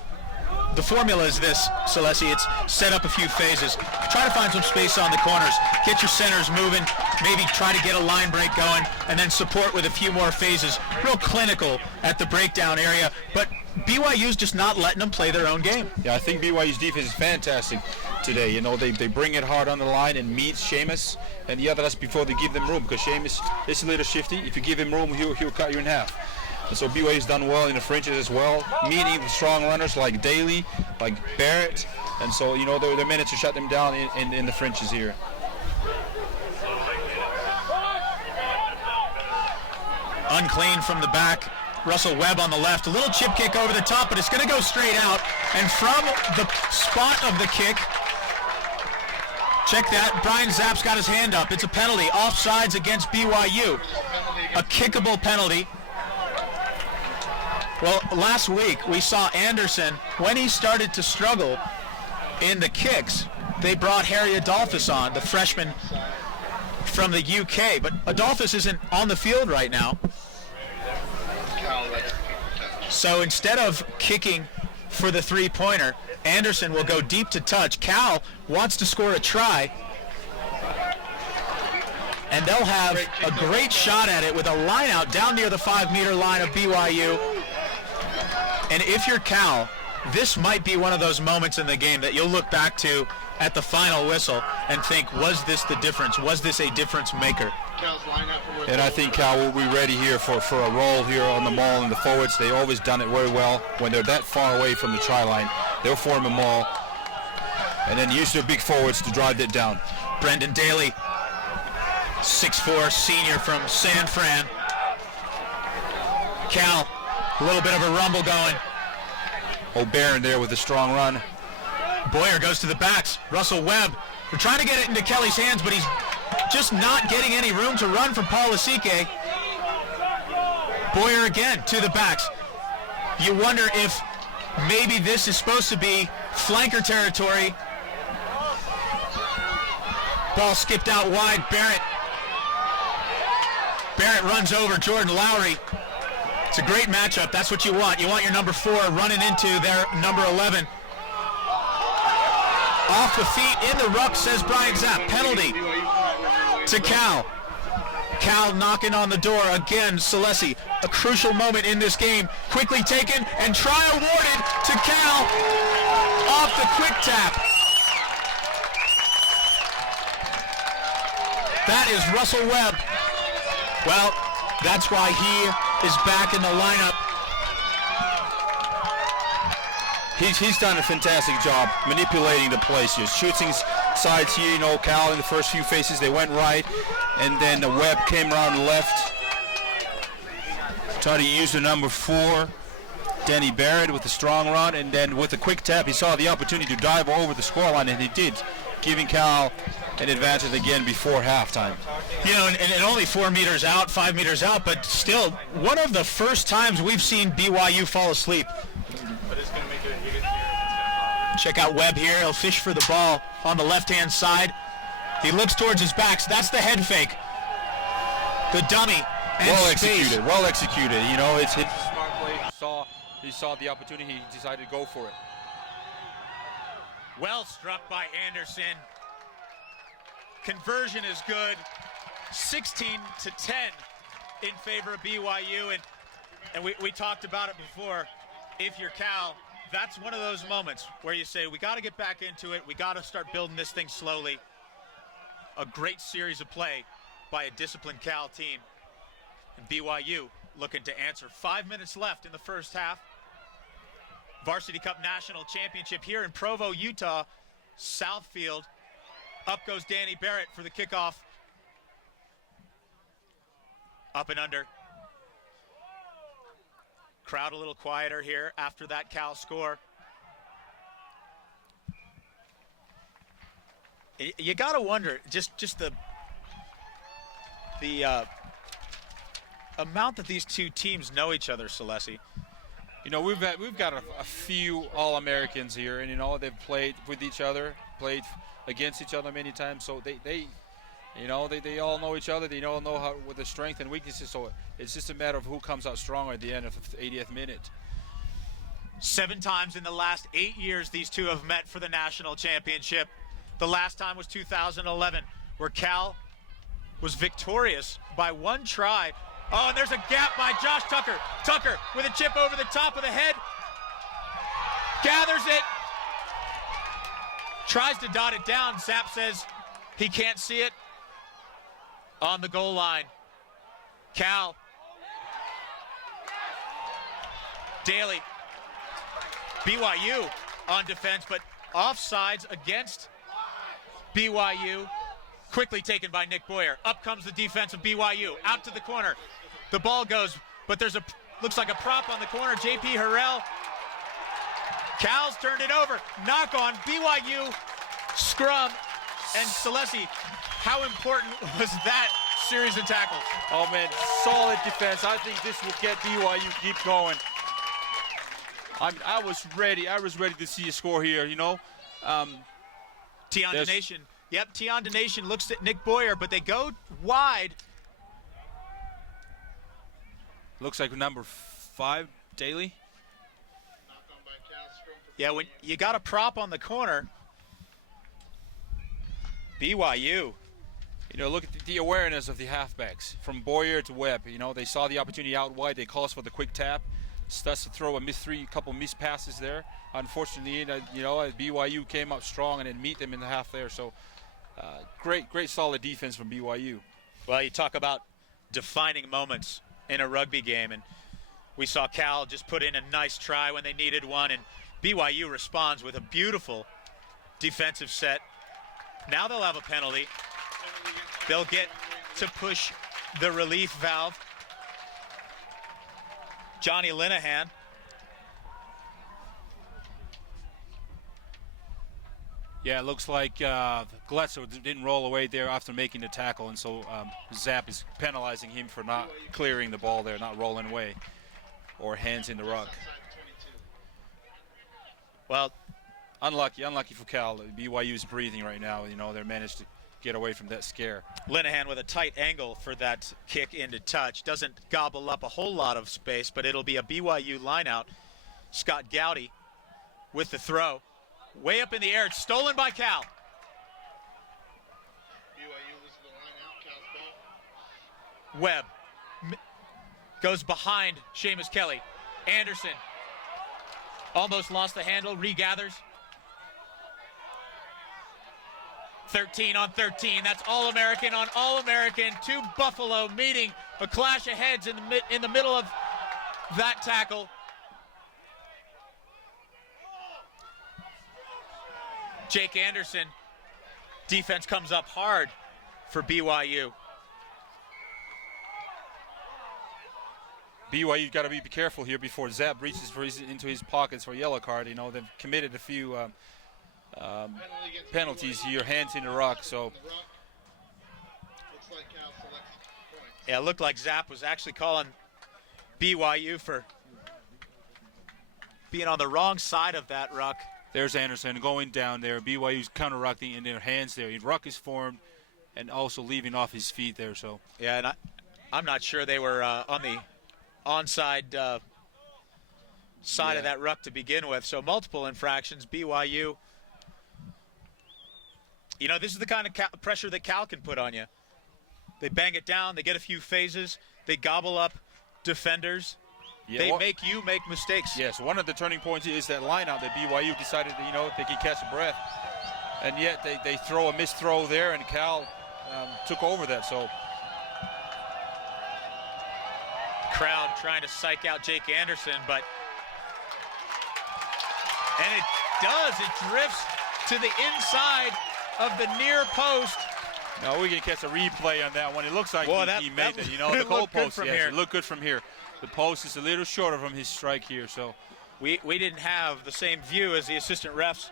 the formula is this, Celeste. It's set up a few phases. Try to find some space on the corners. Get your centers moving. Maybe try to get a line break going, and then support with a few more phases. Real clinical at the breakdown area, but BYU's just not letting them play their own game. Yeah, I think BYU's defense is fantastic today. You know, they bring it hard on the line and meet Seamus, and the other, that's before they give them room, because Seamus is a little shifty. If you give him room, he'll cut you in half. And so BYU's done well in the fringes as well, meeting with strong runners like Daly, like Barrett, and so, you know, they're minutes to shut them down in the fringes here. Unclean from the back. Russell Webb on the left. A little chip kick over the top, but it's going to go straight out. And from the spot of the kick, check that, Brian Zapp's got his hand up. It's a penalty. Offsides against BYU. A kickable penalty. Well, last week we saw Anderson, when he started to struggle in the kicks, they brought Harry Adolphus on, the freshman from the UK. But Adolphus isn't on the field right now. So instead of kicking for the three-pointer, Anderson will go deep to touch. Cal wants to score a try, and they'll have a great shot at it with a line out down near the 5-meter line of BYU. And if you're Cal, this might be one of those moments in the game that you'll look back to at the final whistle and think, was this the difference? Was this a difference maker? And I think Cal will be ready here for a roll here on the maul and the forwards. They've always done it very well. When they're that far away from the try line, they'll form a maul and then use their big forwards to drive it down. Brendan Daly, 6'4", senior from San Fran. Cal, a little bit of a rumble going. O'Barron there with a strong run. Boyer goes to the backs. Russell Webb, they're trying to get it into Kelly's hands, but he's just not getting any room to run from Paul Asike. Boyer again to the backs. You wonder if maybe this is supposed to be flanker territory. Ball skipped out wide. Barrett runs over Jordan Lowry. It's a great matchup. That's what you want. You want your number 4 running into their number 11. Off the feet, in the ruck, says Brian Zapp. Penalty to Cal. Cal knocking on the door again. Celeste, a crucial moment in this game. Quickly taken and try awarded to Cal off the quick tap. That is Russell Webb. Well, that's why he is back in the lineup. He's done a fantastic job manipulating the plays here. Shooting sides here, you know, Cal in the first few phases, they went right, and then the Webb came around left. Tried to use the number 4, Danny Barrett, with a strong run, and then with a quick tap, he saw the opportunity to dive over the scoreline, and he did, giving Cal an advantage again before halftime. You know, and only 4 meters out, 5 meters out, but still, one of the first times we've seen BYU fall asleep. Check out Webb here. He'll fish for the ball on the left-hand side. He looks towards his backs. That's the head fake. The dummy. And well executed. You know, it's hit. Smart play. He saw the opportunity. He decided to go for it. Well struck by Anderson. Conversion is good. 16-10 in favor of BYU. And we talked about it before. If you're Cal, that's one of those moments where you say, we got to get back into it. We got to start building this thing slowly. A great series of play by a disciplined Cal team. And BYU looking to answer. 5 minutes left in the first half. Varsity Cup National Championship here in Provo, Utah. Southfield. Up goes Danny Barrett for the kickoff. Up and under. Crowd a little quieter here after that Cal score. You got to wonder, just the amount that these two teams know each other, Celeste. You know, we've got a few All-Americans here, and you know they've played with each other, played against each other many times. So they all know each other. They all know how what the strength and weaknesses. So it's just a matter of who comes out stronger at the end of the 80th minute. 7 times in the last 8 years, these two have met for the national championship. The last time was 2011, where Cal was victorious by 1 try. Oh, and there's a gap by Josh Tucker. Tucker with a chip over the top of the head. Gathers it. Tries to dot it down. Zapp says he can't see it. On the goal line. Cal. Daly. BYU on defense, but offsides against BYU. Quickly taken by Nick Boyer. Up comes the defense of BYU. Out to the corner. The ball goes, but there's looks like a prop on the corner. J.P. Harrell. Cal's turned it over. Knock on BYU scrum. And Celeste, how important was that series of tackles? Oh man, solid defense. I think this will get BYU keep going. I was ready to see a score here, you know. Tion Donation. Yep, Tion Donation looks at Nick Boyer, but they go wide. Looks like number 5, Daly. Yeah, when you got a prop on the corner, BYU. You know, look at the awareness of the halfbacks from Boyer to Webb. You know, they saw the opportunity out wide. They calls for the quick tap. Starts to throw a couple missed passes there. Unfortunately, you know, BYU came up strong and then meet them in the half there. So, great solid defense from BYU. Well, you talk about defining moments in a rugby game, and we saw Cal just put in a nice try when they needed one, and BYU responds with a beautiful defensive set. Now they'll have a penalty. They'll get to push the relief valve. Johnny Linehan. Yeah, it looks like Gletzer didn't roll away there after making the tackle, and so Zapp is penalizing him for not clearing the ball there, not rolling away, or hands in the ruck. Well, unlucky for Cal. BYU is breathing right now. You know, they managed to get away from that scare. Linehan with a tight angle for that kick into touch. Doesn't gobble up a whole lot of space, but it'll be a BYU lineout. Scott Gowdy with the throw. Way up in the air. It's stolen by Cal. BYU loses the line out. Cal's ball. Webb goes behind Seamus Kelly. Anderson almost lost the handle. Regathers. 13 on 13. That's All-American on All-American. 2 Buffalo meeting. A clash of heads in the middle of that tackle. Jake Anderson. Defense comes up hard for BYU. BYU's got to be careful here before Zapp reaches into his pockets for a yellow card. You know, they've committed a few penalties here, hands in the ruck. So, yeah, it looked like Zapp was actually calling BYU for being on the wrong side of that ruck. There's Anderson going down there. BYU's counter-rucking in their hands there. Ruck is formed and also leaving off his feet there. So, yeah, and I'm not sure they were on the onside side of that ruck to begin with. So multiple infractions. BYU. You know, this is the kind of pressure that Cal can put on you. They bang it down. They get a few phases. They gobble up defenders. Yeah, they make you make mistakes. Yes, one of the turning points is that lineout that BYU decided that, they can catch a breath. And yet they throw a missed throw there, and Cal took over that. So Crowd trying to psych out Jake Anderson, and it does. It drifts to the inside of the near post. now we can catch a replay on that one. It looks like he made it. The looked goal good post. from Yes, here. it looked good from here. The post is a little shorter from his strike here. So We didn't have the same view as the assistant refs.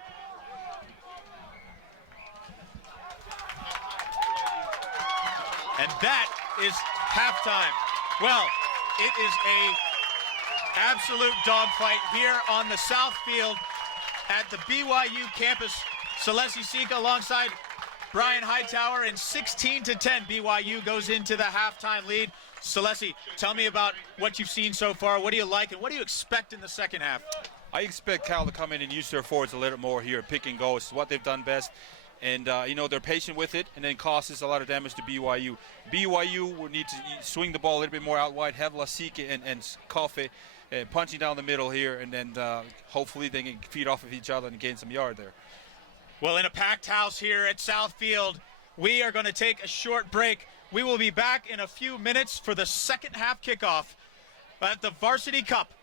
And that is halftime. Well, it is a absolute dogfight here on the South Field at the BYU campus. Celeste Sika alongside Brian Hightower, and 16-10 BYU goes into the halftime lead. Celeste, tell me about what you've seen so far. What do you like, and what do you expect in the second half? I expect Cal to come in and use their forwards a little more here, pick and go. It's what they've done best. And, they're patient with it, and then causes a lot of damage to BYU. BYU will need to swing the ball a little bit more out wide, have Lasike and Coffee punching down the middle here, and then hopefully they can feed off of each other and gain some yard there. Well, in a packed house here at Southfield, we are going to take a short break. We will be back in a few minutes for the second half kickoff at the Varsity Cup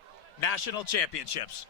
National Championships.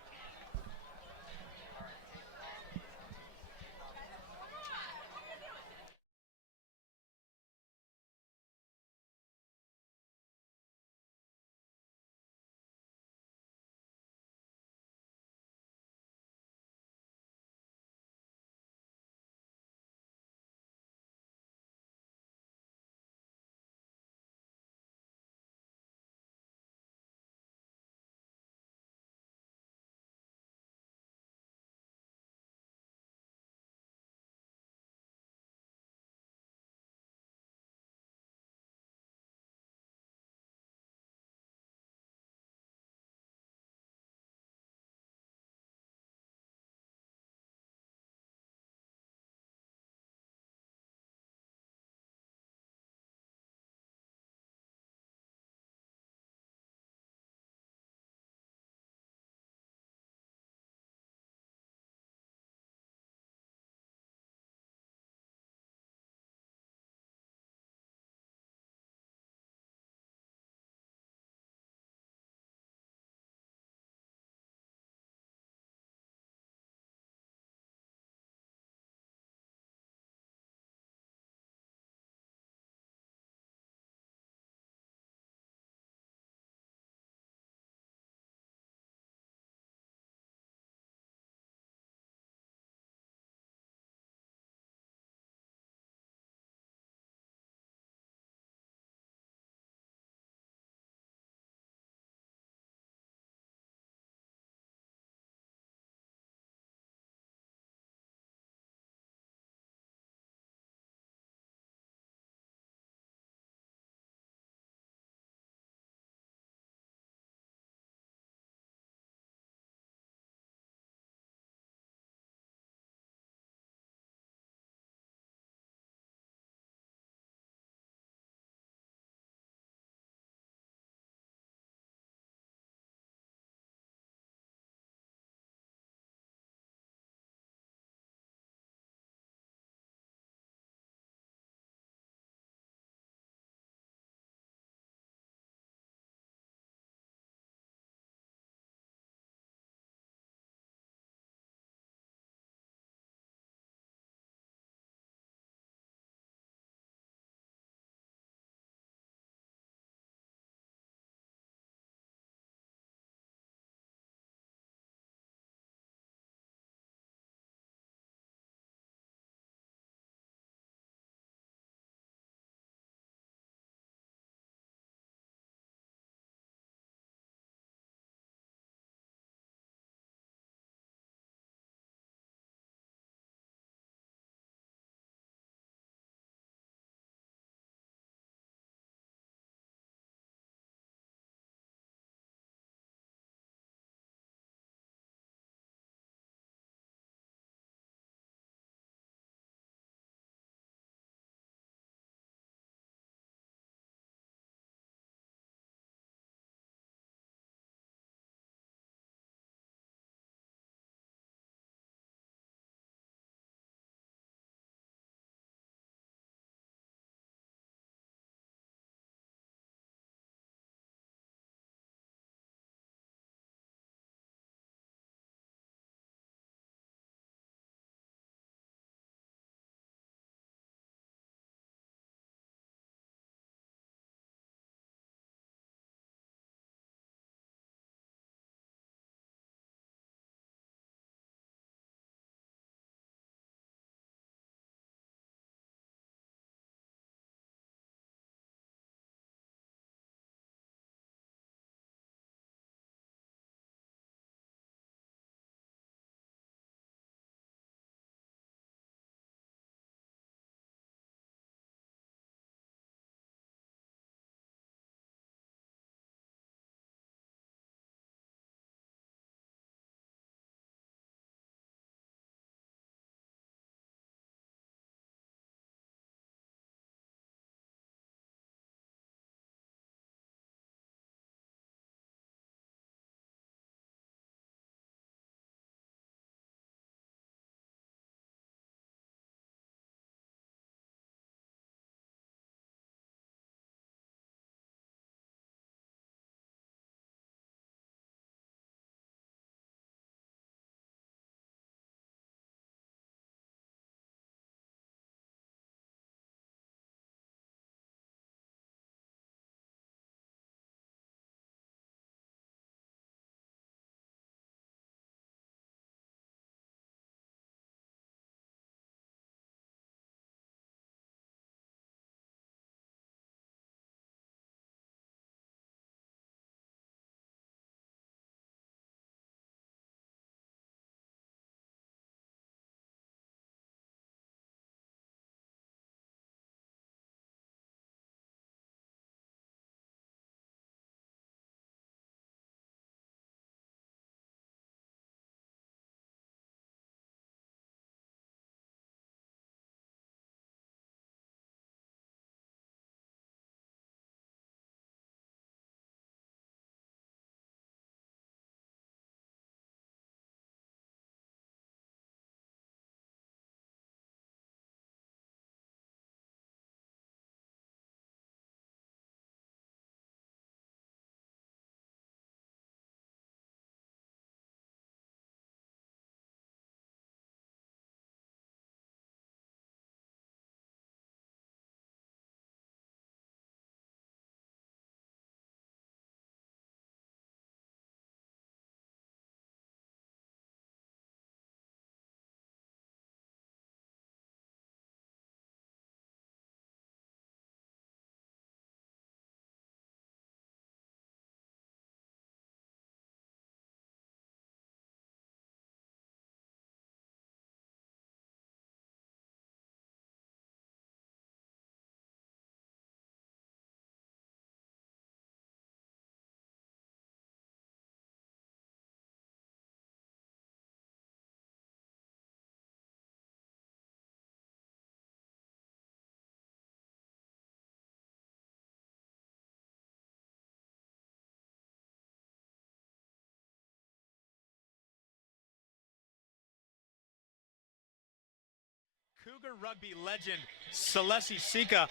Cougar rugby legend, Celeste Sika.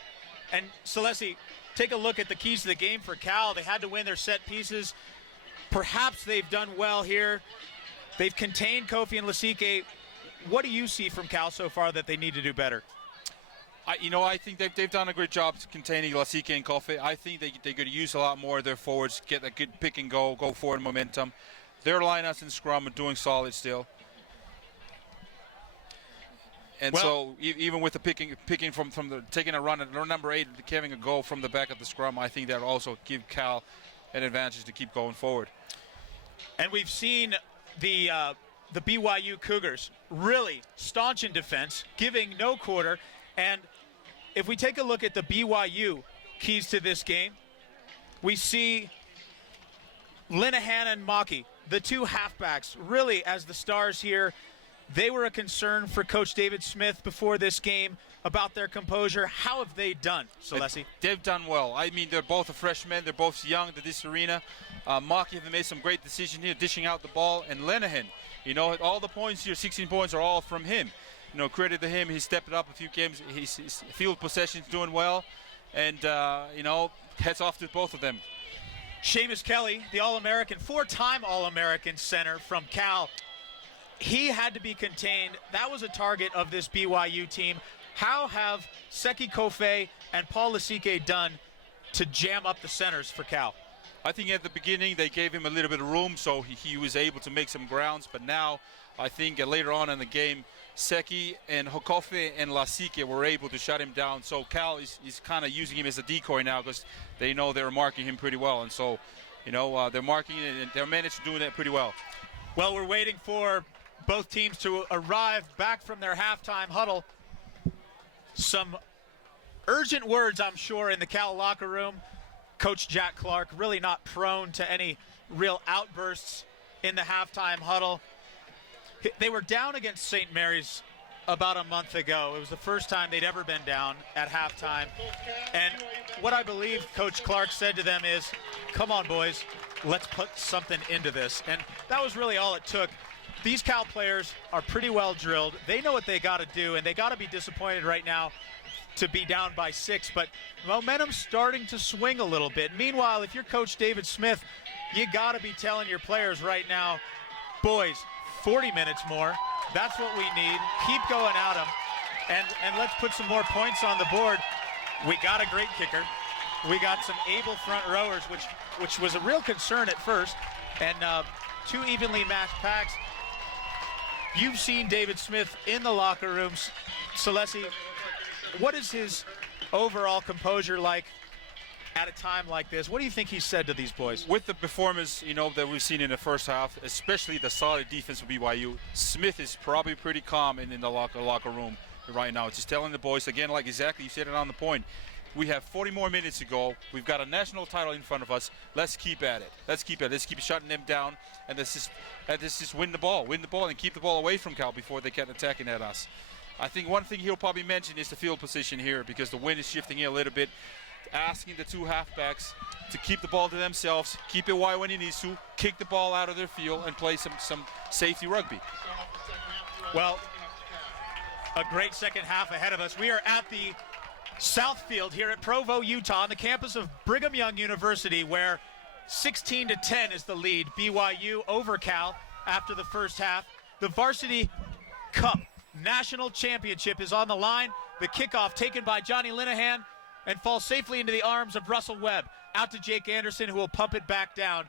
And Celeste, take a look at the keys to the game for Cal. They had to win their set pieces. Perhaps they've done well here. They've contained Kofi and Lasike. What do you see from Cal so far that they need to do better? I think they've done a great job containing Lasike and Kofi. I think they could use a lot more of their forwards, get a good pick and go forward momentum. Their lineouts in scrum are doing solid still. And so even with the picking from the taking a run at number 8, having a goal from the back of the scrum, I think that'll also give Cal an advantage to keep going forward. And we've seen the BYU Cougars really staunch in defense, giving no quarter. And if we take a look at the BYU keys to this game, we see Linehan and Maki, the two halfbacks, really as the stars here. They were a concern for Coach David Smith before this game about their composure. How have they done, Celeste? They've done well. I mean, they're both freshmen. They're both young to this arena. Maki have made some great decisions here, dishing out the ball. And Linehan, all the points here, 16 points, are all from him. Credit to him. He stepped it up a few games. His field possession's doing well. And, hats off to both of them. Seamus Kelly, the All-American, 4-time All-American center from Cal. He had to be contained. That was a target of this BYU team. How have Seki Kofe and Paul Lasike done to jam up the centers for Cal? I think at the beginning they gave him a little bit of room, so he was able to make some grounds. But now I think later on in the game, Seki and Hokofe and Lasike were able to shut him down. So Cal is kind of using him as a decoy now because they know they're marking him pretty well. And so, they're marking it, and they're managed to do that pretty well. Well, we're waiting for both teams to arrive back from their halftime huddle. Some urgent words, I'm sure, in the Cal locker room. Coach Jack Clark really not prone to any real outbursts in the halftime huddle. They were down against St. Mary's about a month ago. It was the first time they'd ever been down at halftime. And what I believe Coach Clark said to them is, come on, boys, let's put something into this. And that was really all it took. These Cal players are pretty well drilled. They know what they got to do, and they got to be disappointed right now to be down by 6. But momentum's starting to swing a little bit. Meanwhile, if you're Coach David Smith, you got to be telling your players right now, boys, 40 minutes more. That's what we need. Keep going at them, and let's put some more points on the board. We got a great kicker. We got some able front rowers, which was a real concern at first, and 2 evenly matched packs. You've seen David Smith in the locker rooms. Celeste, what is his overall composure like at a time like this? What do you think he said to these boys? With the performance, that we've seen in the first half, especially the solid defense of BYU, Smith is probably pretty calm in the locker room right now. Just telling the boys, again, like exactly you said it on the point, we have 40 more minutes to go. We've got a national title in front of us. Let's keep at it. Let's keep shutting them down, and let's just win the ball and keep the ball away from Cal before they get attacking at us. I think one thing he'll probably mention is the field position here, because the wind is shifting here a little bit, asking the 2 halfbacks to keep the ball to themselves, keep it wide when he needs to, kick the ball out of their field, and play some safety rugby. Well, a great second half ahead of us. We are at the South Field here at Provo, Utah, on the campus of Brigham Young University, where 16-10 is the lead. BYU over Cal after the first half. The Varsity Cup National Championship is on the line. The kickoff taken by Johnny Linehan and falls safely into the arms of Russell Webb. Out to Jake Anderson, who will pump it back down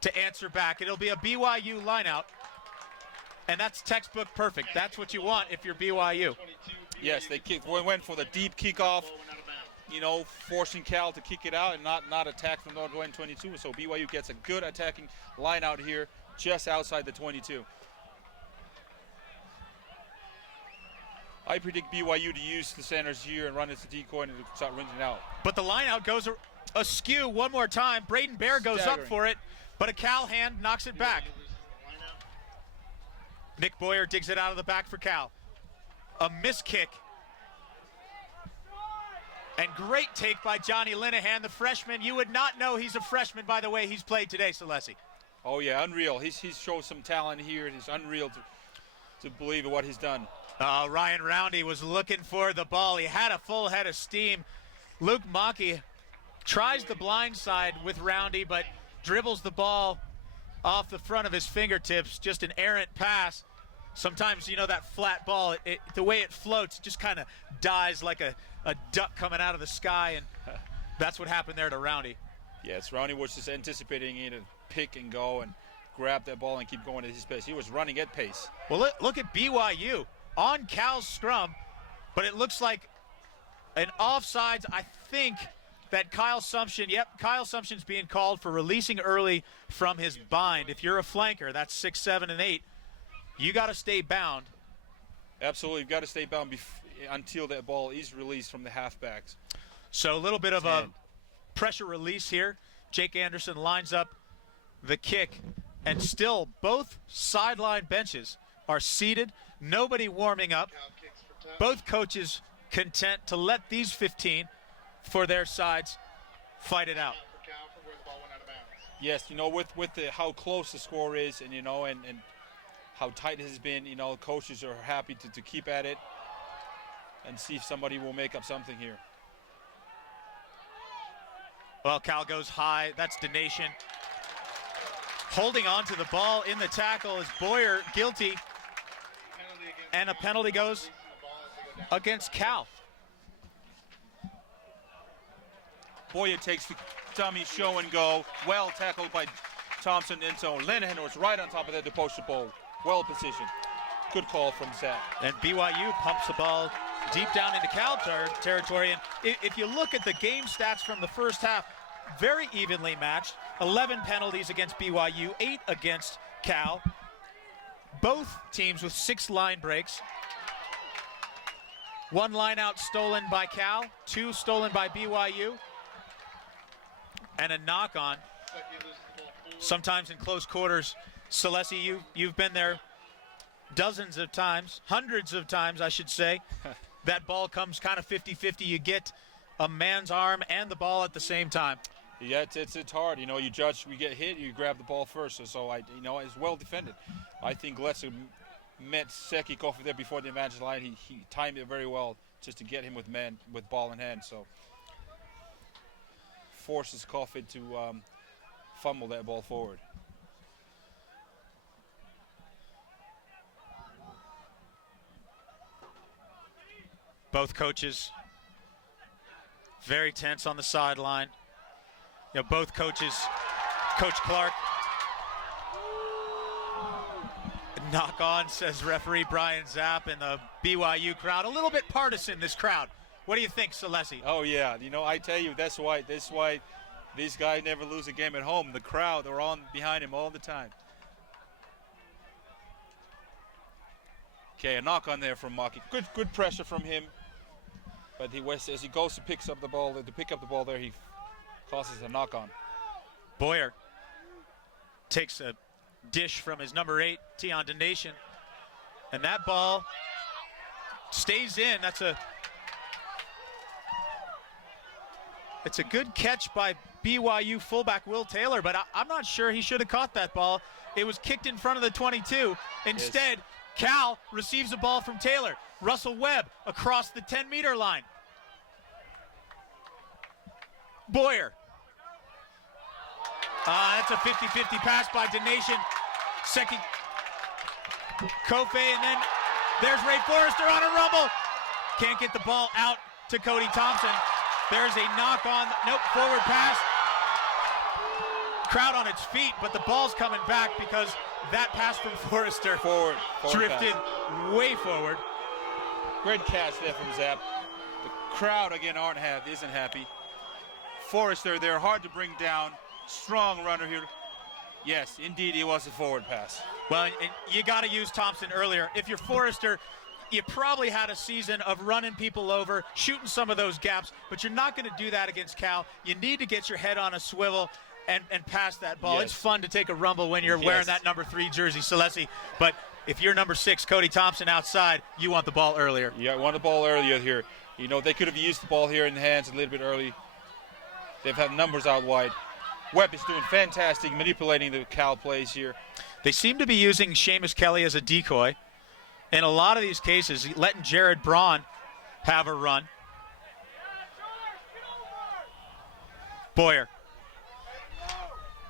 to answer back. It'll be a BYU lineout, and that's textbook perfect. That's what you want if you're BYU. Yes, they went for the deep kickoff, forcing Cal to kick it out and not attack from the 22. So BYU gets a good attacking line out here just outside the 22. I predict BYU to use the centers here and run it as a decoy and start rinsing it out. But the line out goes askew one more time. Braden Bear goes up for it, but a Cal hand knocks it back. Nick Boyer digs it out of the back for Cal. A miss kick. And great take by Johnny Linehan, the freshman. You would not know he's a freshman by the way he's played today, Celeste. Oh, yeah, unreal. He's showed some talent here. He's unreal. to believe in what he's done. Ryan Roundy was looking for the ball. He had a full head of steam. Luke Maki tries the blind side with Roundy, but dribbles the ball off the front of his fingertips. Just an errant pass. Sometimes, that flat ball, the way it floats, just kind of dies like a duck coming out of the sky, and that's what happened there to Roundy. Yes, Roundy was just anticipating it and pick and go and grab that ball and keep going at his pace. He was running at pace. Well, look at BYU on Cal's scrum, but it looks like an offsides. I think that Kyle Sumption's being called for releasing early from his bind. If you're a flanker, that's 6, 7, and 8. You got to stay bound. Absolutely, you've got to stay bound until that ball is released from the halfbacks. So a little bit of a pressure release here. Jake Anderson lines up the kick, and still both sideline benches are seated. Nobody warming up. Both coaches content to let these 15 for their sides fight it out. Yes, with how close the score is, and and how tight it has been, coaches are happy to keep at it and see if somebody will make up something here. Well, Cal goes high. That's Donation. Holding on to the ball in the tackle is Boyer, guilty. And a penalty goes against Cal. Boyer takes the dummy show and go. Well tackled by Thompson. And so Linehan was right on top of that to post the ball. Well positioned. Good call from Zach. And BYU pumps the ball deep down into Cal territory. And if you look at the game stats from the first half, very evenly matched. 11 penalties against BYU, 8 against Cal. Both teams with 6 line breaks. 1 line out stolen by Cal, 2 stolen by BYU. And a knock on. Sometimes in close quarters. Celeste, you've been there dozens of times, hundreds of times, I should say. That ball comes kind of 50-50. You get a man's arm and the ball at the same time. Yeah, it's hard. You get hit, you grab the ball first. So it's well defended. I think Gletzer met Seki Kofi there before the advantage line. He timed it very well just to get him with ball in hand. So forces Kofi to fumble that ball forward. Both coaches very tense on the sideline. Both coaches, Coach Clark, knock on, says referee Brian Zapp, and the BYU crowd. A little bit partisan, this crowd. What do you think, Celeste? Oh, yeah. I tell you, that's why these guys never lose a game at home. The crowd are on behind him all the time. Okay, a knock on there from Maki. Good pressure from him. But as he goes to pick up the ball there, he causes a knock on. Boyer takes a dish from his number 8, Tion Donation. And that ball stays in. It's a good catch by BYU fullback Will Taylor, but I'm not sure he should have caught that ball. It was kicked in front of the 22. Instead, Cal receives the ball from Taylor. Russell Webb across the 10-meter line. Boyer. That's a 50-50 pass by Donation. Second, Kofe, and then there's Ray Forrester on a rumble. Can't get the ball out to Cody Thompson. There's a knock on, forward pass. Crowd on its feet, but the ball's coming back because that pass from Forrester forward drifted way forward. Great catch there from Zapp. The crowd again isn't happy. Forrester there, hard to bring down. Strong runner here. Yes, indeed, it was a forward pass. Well, and you got to use Thompson earlier. If you're Forrester, you probably had a season of running people over, shooting some of those gaps, but you're not going to do that against Cal. You need to get your head on a swivel and pass that ball. Yes. It's fun to take a rumble when you're wearing that number 3 jersey, Celeste, but if you're number 6, Cody Thompson outside, you want the ball earlier. Yeah, I want the ball earlier here. They could have used the ball here in the hands a little bit early. They've had numbers out wide. Webb is doing fantastic, manipulating the Cal plays here. They seem to be using Seamus Kelly as a decoy. in a lot of these cases, letting Jared Braun have a run. Boyer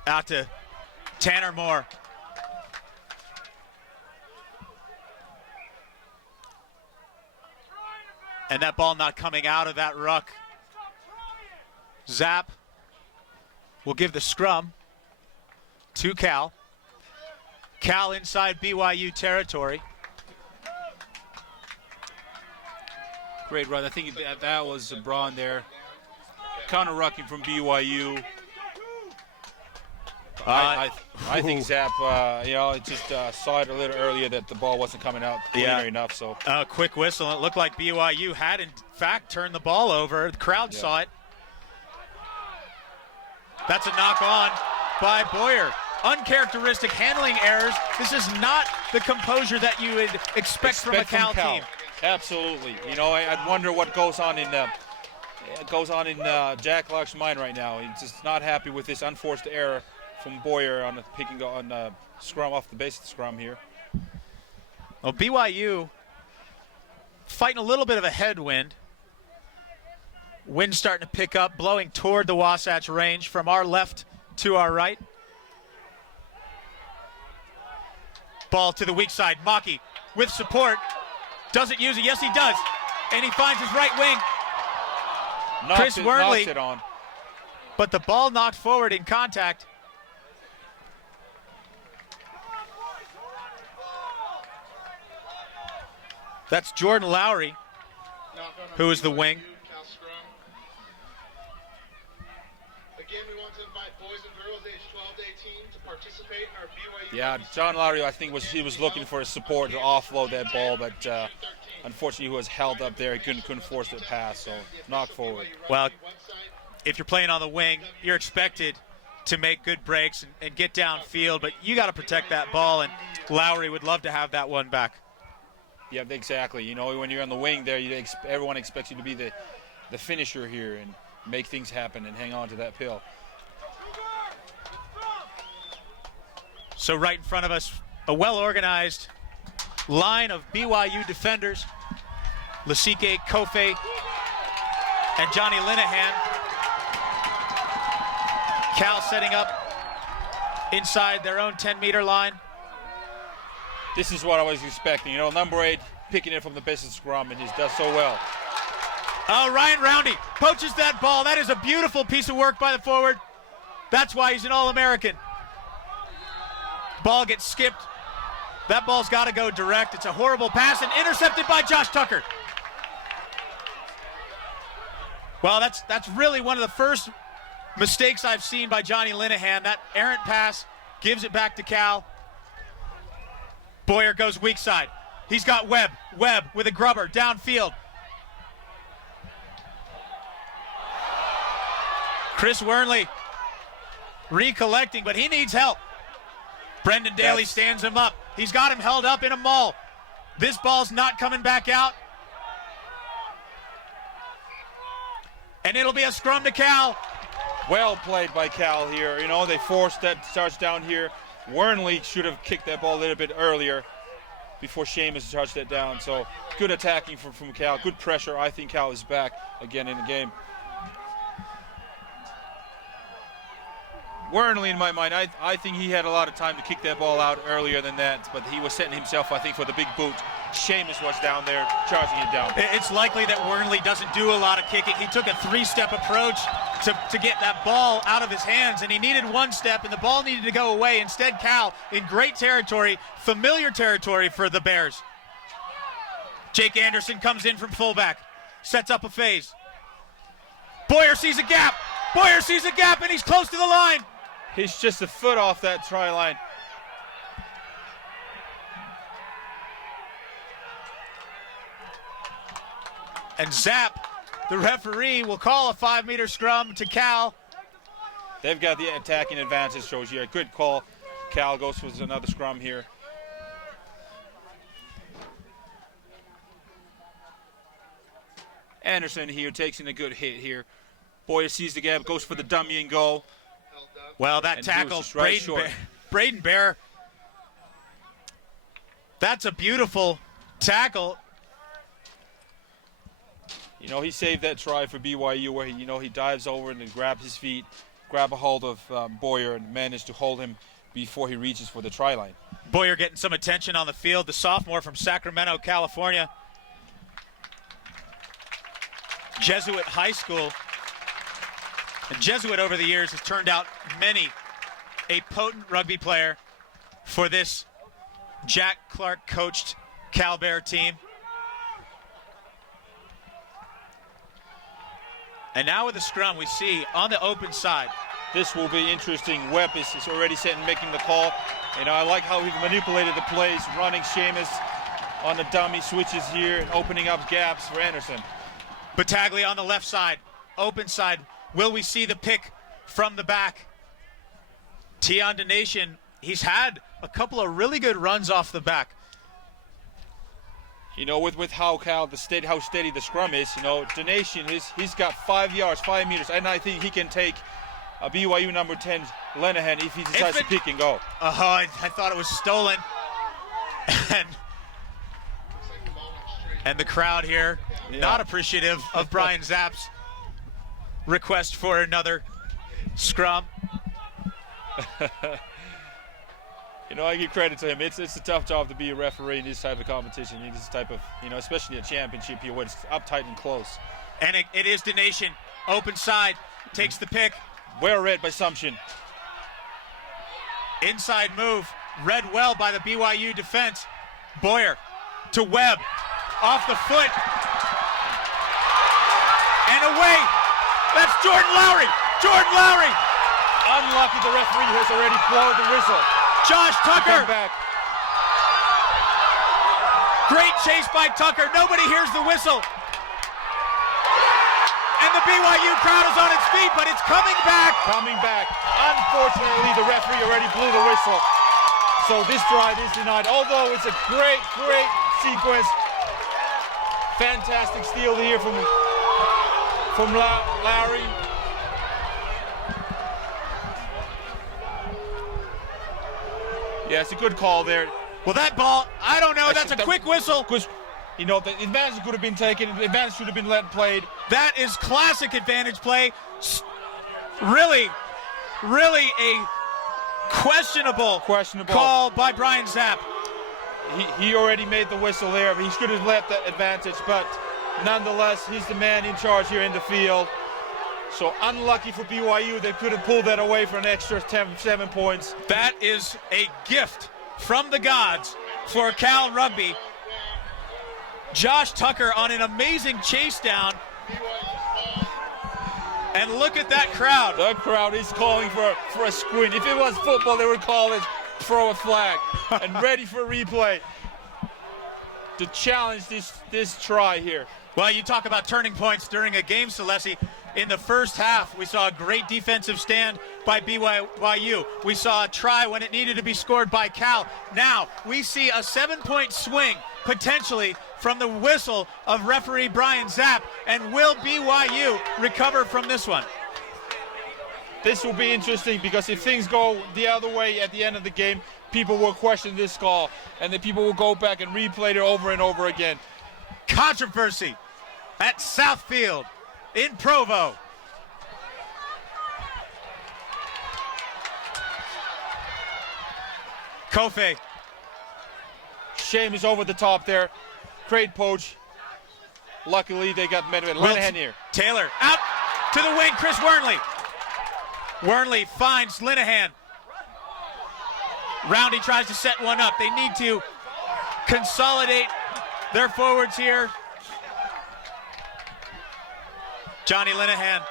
out to Tanner Moore. And that ball not coming out of that ruck. Zap will give the scrum to Cal. Cal inside BYU territory. Great run. I think that was Braun there. Counter-rucking from BYU. I think Zap, it just saw it a little earlier that the ball wasn't coming out clear enough. So quick whistle. It looked like BYU had, in fact, turned the ball over. The crowd saw it. That's a knock on by Boyer. Uncharacteristic handling errors. This is not the composure that you would expect from a Cal team. Absolutely. I'd wonder what goes on in Jack Clark's mind right now. He's just not happy with this unforced error from Boyer on the picking on the scrum off the base of the scrum here. Well, BYU fighting a little bit of a headwind. Wind starting to pick up, blowing toward the Wasatch Range from our left to our right. Ball to the weak side. Maki with support. Doesn't use it. Yes, he does. And he finds his right wing. Chris Wernley. Knocks it on. But the ball knocked forward in contact. That's Jordan Lowry, who is the wing. Again, we want to invite boys and girls aged 12 to 18 to participate in our BYU. Yeah, John Lowry, I think he was looking for his support to offload that ball, but unfortunately he was held up there. He couldn't force it past, so knock forward. Well, if you're playing on the wing, you're expected to make good breaks and get downfield, but you got to protect that ball, and Lowry would love to have that one back. Yeah, exactly. When you're on the wing there, everyone expects you to be the finisher here and make things happen and hang on to that pill. So right in front of us, a well-organized line of BYU defenders. Lasike, Kofe, and Johnny Linehan. Cal setting up inside their own 10-meter line. This is what I was expecting. Number 8 picking it from the base of the scrum and just does so well. Ryan Roundy poaches that ball. That is a beautiful piece of work by the forward. That's why he's an All-American. Ball gets skipped. That ball's got to go direct. It's a horrible pass and intercepted by Josh Tucker. Well, that's really one of the first mistakes I've seen by Johnny Linehan. That errant pass gives it back to Cal. Boyer goes weak side. He's got Webb. Webb with a grubber downfield. Chris Wernley recollecting, but he needs help. Brendan Daly stands him up. He's got him held up in a maul. This ball's not coming back out. And it'll be a scrum to Cal. Well played by Cal here. They forced that touchdown here. Wernley should have kicked that ball a little bit earlier before Seamus touched it down. So good attacking from Cal. Good pressure. I think Cal is back again in the game. Wernley, in my mind, I think he had a lot of time to kick that ball out earlier than that, but he was setting himself, I think, for the big boot. Seamus was down there charging it down. It's likely that Wernley doesn't do a lot of kicking. He took a 3-step approach to get that ball out of his hands, and he needed 1 step, and the ball needed to go away. Instead, Cal in great territory, familiar territory for the Bears. Jake Anderson comes in from fullback, sets up a phase. Boyer sees a gap. Boyer sees a gap, and he's close to the line. He's just a foot off that try line. And Zap, the referee, will call a 5-meter scrum to Cal. They've got the attacking advantage, shows here. Good call. Cal goes with another scrum here. Anderson here takes in a good hit here. Boyer sees the gap, goes for the dummy and goal. Well, that tackle, Braden Bear. That's a beautiful tackle. You know, he saved that try for BYU where he dives over and grabs his feet, grab a hold of Boyer and managed to hold him before he reaches for the try line. Boyer getting some attention on the field, the sophomore from Sacramento, California. Jesuit High School. And Jesuit over the years has turned out many a potent rugby player for this Jack Clark coached Cal Bear team. And now with the scrum, we see on the open side. This will be interesting. Webb is already set and making the call. You know, I like how he manipulated the plays, running Seamus on the dummy switches here and opening up gaps for Anderson. Battaglia on the left side, open side. Will we see the pick from the back? Tion Donation, he's had a couple of really good runs off the back. You know, with how steady the scrum is, you know, Donation, he's got 5 yards, 5 meters, and I think he can take a BYU number 10 Lenahan if he decides to pick and go. I thought it was stolen. And the crowd here, not appreciative of Brian Zapp's request for another scrum. You know, I give credit to him. It's a tough job to be a referee in this type of competition, in this type of, you know, especially a championship here where it's uptight and close. And it is Donation, open side, takes the pick. Well read by Sumption. Inside move, read well by the BYU defense. Boyer to Webb, off the foot, and away. That's Jordan Lowry. Jordan Lowry. Unlucky the referee has already blown the whistle. Josh Tucker. Back. Great chase by Tucker. Nobody hears the whistle. And the BYU crowd is on its feet, but it's coming back. Coming back. Unfortunately, the referee already blew the whistle. So this drive is denied, although it's a great sequence. Fantastic steal here from Lowry. Yeah, it's a good call there. Well, that ball, I don't know. That's a quick whistle. You know, the advantage could have been taken. The advantage should have been played. That is classic advantage play. Really a questionable call by Brian Zapp. He already made the whistle there. He should have left that advantage, but nonetheless, he's the man in charge here in the field. So unlucky for BYU, they could have pulled that away for an extra 7 points. That is a gift from the gods for Cal Rugby. Josh Tucker on an amazing chase down. And look at that crowd. The crowd is calling for a screen. If it was football, they would call it throw a flag and ready for replay to challenge this try here. Well, you talk about turning points during a game, Celeste. In the first half, we saw a great defensive stand by BYU. We saw a try when it needed to be scored by Cal. Now, we see a 7-point swing, potentially, from the whistle of referee Brian Zapp. And will BYU recover from this one? This will be interesting because if things go the other way at the end of the game, people will question this call, and then people will go back and replay it over and over again. Controversy at Southfield in Provo. Kofe. Shame is over the top there. Great poach. Luckily, they got met with Linehan here. Taylor out to the wing. Chris Wernley. Wernley finds Linehan. Roundy tries to set one up. They need to consolidate their forwards here. Johnny Linehan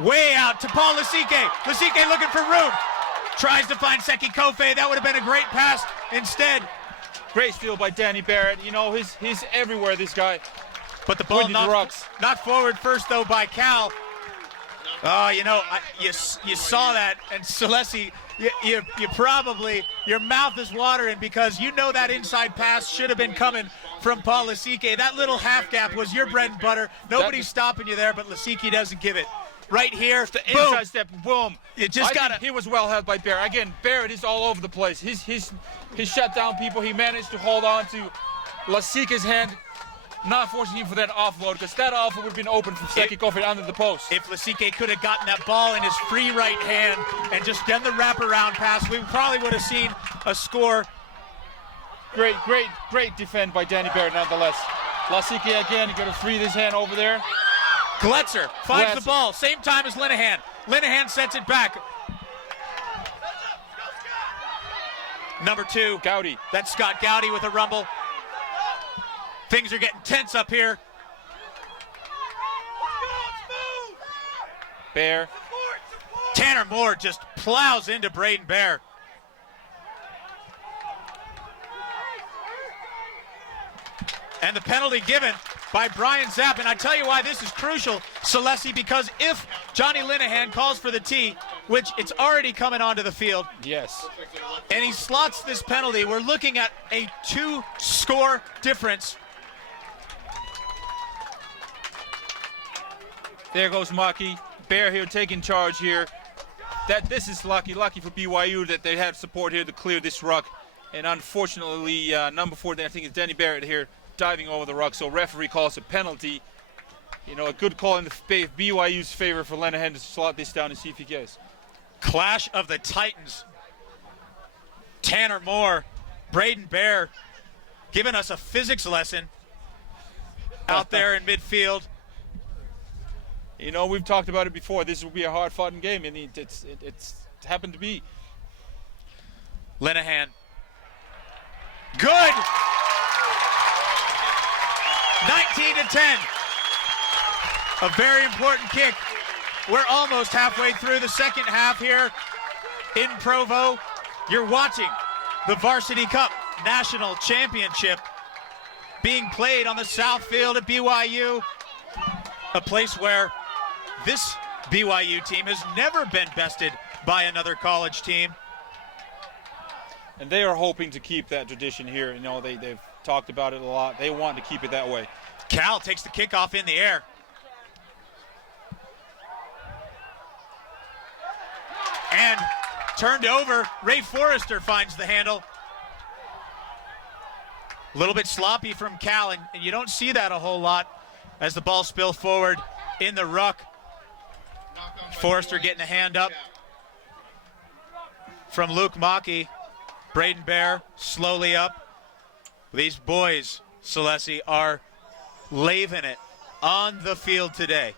way out to Paul Lasike. Lasike looking for room. Tries to find Seki Kofe. That would have been a great pass. Instead, great steal by Danny Barrett. You know, he's everywhere, this guy. But the ball not forward first, though, by Cal. Oh, you know, you saw that. And Celeste, you probably, your mouth is watering because you know that inside pass should have been coming from Paul Lasike. That little half gap was your bread and butter. Nobody's stopping you there, but Lasike doesn't give it. Right here, the boom. Inside step, boom. You just got it. He was well held by Barrett. Again, Barrett is all over the place. He's shut down people. He managed to hold on to Lasike's hand, not forcing him for that offload, because that offload would have been open from Sekikov and under the post. If Lasike could have gotten that ball in his free right hand and just done the wraparound pass, we probably would have seen a score. Great defend by Danny Barrett nonetheless. Lasike again, going to free his hand over there. Gletzer finds the ball, same time as Linehan. Linehan sets it back. Number 2, Gowdy. That's Scott Gowdy with a rumble. Things are getting tense up here. Bear. Tanner Moore just plows into Braden Bear. And the penalty given by Brian Zapp. And I tell you why this is crucial, Celeste, because if Johnny Linehan calls for the tee, which it's already coming onto the field, Yes. and he slots this penalty, we're looking at a 2-score difference. There goes Maki. Bear here taking charge here. This is lucky for BYU that they had support here to clear this ruck. And unfortunately, number 4, I think it's Danny Barrett here, diving over the ruck. So referee calls a penalty. You know, a good call in the BYU's favor for Linehan to slot this down and see if he gets. Clash of the Titans. Tanner Moore, Braden Bear, giving us a physics lesson out there in midfield. You know, we've talked about it before. This will be a hard-fought game, and it's happened to be. Linehan. Good! 19-10. A very important kick. We're almost halfway through the second half here in Provo. You're watching the Varsity Cup National Championship being played on the South Field at BYU, a place where this BYU team has never been bested by another college team. And they are hoping to keep that tradition here. You know, they've talked about it a lot. They want to keep it that way. Cal takes the kickoff in the air. And turned over. Ray Forrester finds the handle. A little bit sloppy from Cal, and you don't see that a whole lot as the ball spills forward in the ruck. Forrester getting a hand up from Luke Maki. Braden Bear slowly up. These boys, Celeste, are laving it on the field today.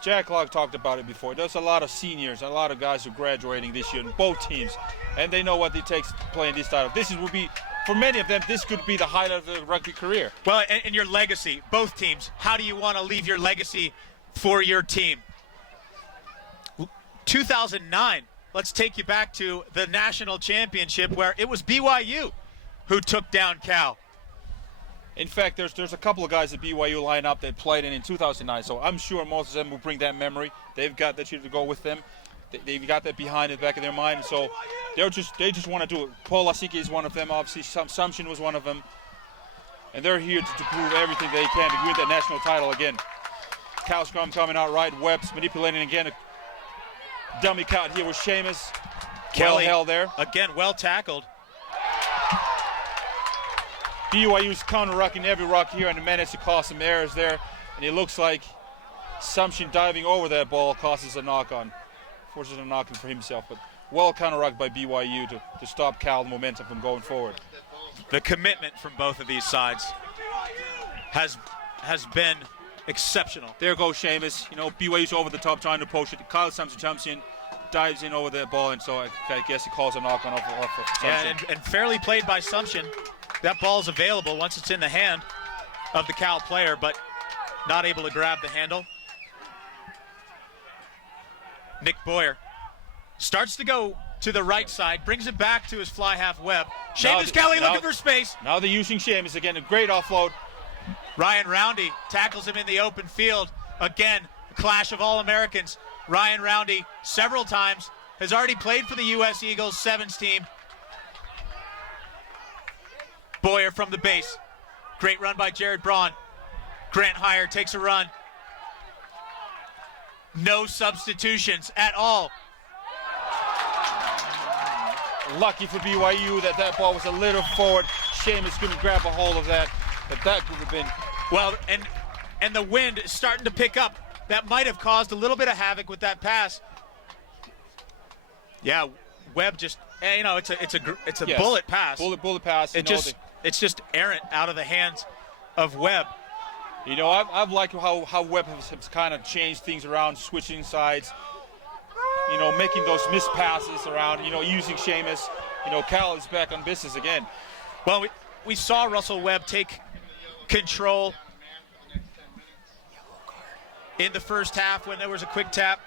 Jack Locke talked about it before. There's a lot of seniors, a lot of guys who are graduating this year in both teams, and they know what it takes to play in this style. Will be, for many of them, this could be the highlight of their rugby career. Well, and your legacy, both teams. How do you want to leave your legacy for your team? 2009, let's take you back to the national championship where it was BYU who took down Cal. In fact, there's a couple of guys at BYU line up that played in 2009, so I'm sure most of them will bring that memory. They've got that shit to go with them. They've got that behind the back of their mind, so they just want to do it. Paul Lasike is one of them, obviously. Sumption was one of them. And they're here to prove everything they can to win that national title again. Cal scrum coming out right, Webbs manipulating again. A dummy cut here with Seamus. Kelly, well held there. Again, well tackled. BYU's counter-rucking every ruck here and managed to cause some errors there. And it looks like Sumption diving over that ball causes a knock-on. Forces a knock-on for himself. But well counter-rucked by BYU to stop Cal's momentum from going forward. The commitment from both of these sides has been exceptional. There goes Seamus. You know, BYU's over the top trying to poach it. Kyle Sumption jumps in, dives in over that ball, and so I guess he calls a knock-on off of Sumption. Yeah, and fairly played by Sumption. That ball's available once it's in the hand of the Cal player, but not able to grab the handle. Nick Boyer starts to go to the right side, brings it back to his fly half Webb. Seamus Kelly looking for space. Now they're using Seamus again, a great offload. Ryan Roundy tackles him in the open field. Again, a clash of All-Americans. Ryan Roundy several times has already played for the U.S. Eagles Sevens team. Boyer from the base. Great run by Jared Braun. Grant Heyer takes a run. No substitutions at all. Lucky for BYU that ball was a little forward. Seamus couldn't grab a hold of that, but that could have been. Well, and the wind is starting to pick up. That might have caused a little bit of havoc with that pass. Yeah, Webb just, it's a Yes. bullet pass. Bullet pass. It's just errant out of the hands of Webb. I've liked how Webb has kind of changed things around, switching sides, making those missed passes around, using Seamus. Cal is back on business again. Well, we saw Russell Webb take control in the first half when there was a quick tap.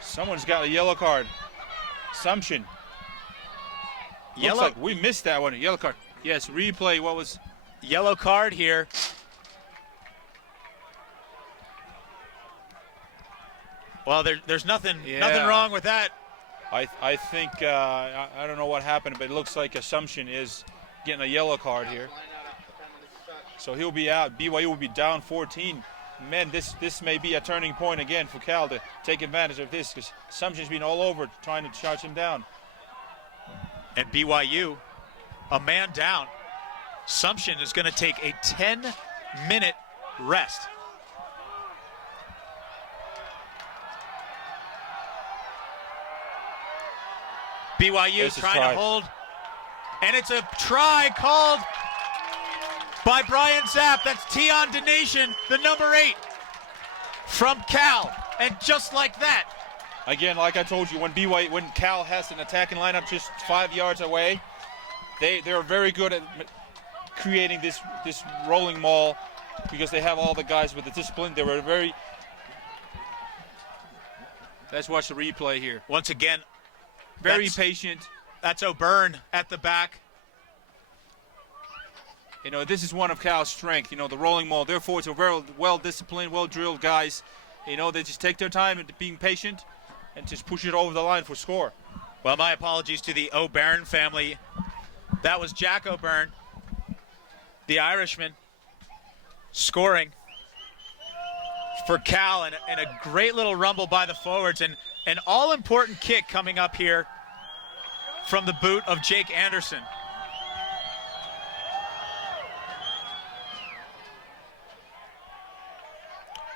Someone's got a yellow card. Assumption. Looks like we missed that one. Yellow card. Yes, replay. What was yellow card here? Well, there's nothing wrong with that. I think I don't know what happened, but it looks like Assumption is getting a yellow card here. So he'll be out. BYU will be down 14. Man, this may be a turning point again for Cal to take advantage of this, because Assumption's been all over trying to charge him down. And BYU, a man down. Assumption is going to take a 10-minute rest. BYU trying to hold, and it's a try called by Brian Zapp. That's Tion Donation, the number 8 from Cal, and just like that. Again, like I told you, when Cal has an attacking lineup just 5 yards away, they're very good at creating this rolling maul, because they have all the guys with the discipline. They were very. Let's watch the replay here. Once again, very patient. That's O'Byrne at the back. This is one of Cal's strength, the rolling maul. Their forwards are very well-disciplined, well-drilled guys. They just take their time and being patient and just push it over the line for score. Well, my apologies to the O'Byrne family. That was Jack O'Byrne, the Irishman, scoring for Cal, and a great little rumble by the forwards, and an all-important kick coming up here from the boot of Jake Anderson.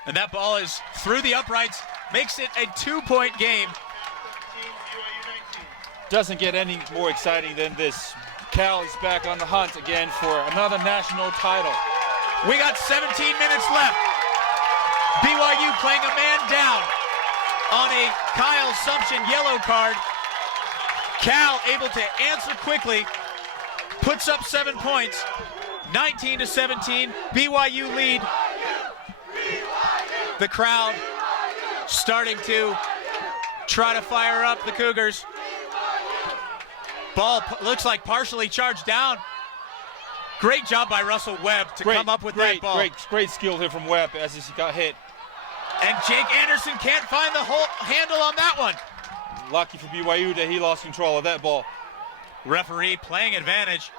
And that ball is through the uprights, makes it a 2-point game. Doesn't get any more exciting than this. Cal is back on the hunt again for another national title. We got 17 minutes left. BYU playing a man down on a Kyle Assumption yellow card. Cal able to answer quickly, puts up 7 points, 19-17. BYU lead. The crowd starting to try to fire up the Cougars. Ball looks like partially charged down. Great job by Russell Webb to come up with that ball. Great skill here from Webb as he got hit. And Jake Anderson can't find the whole handle on that one. Lucky for BYU that he lost control of that ball. Referee playing advantage.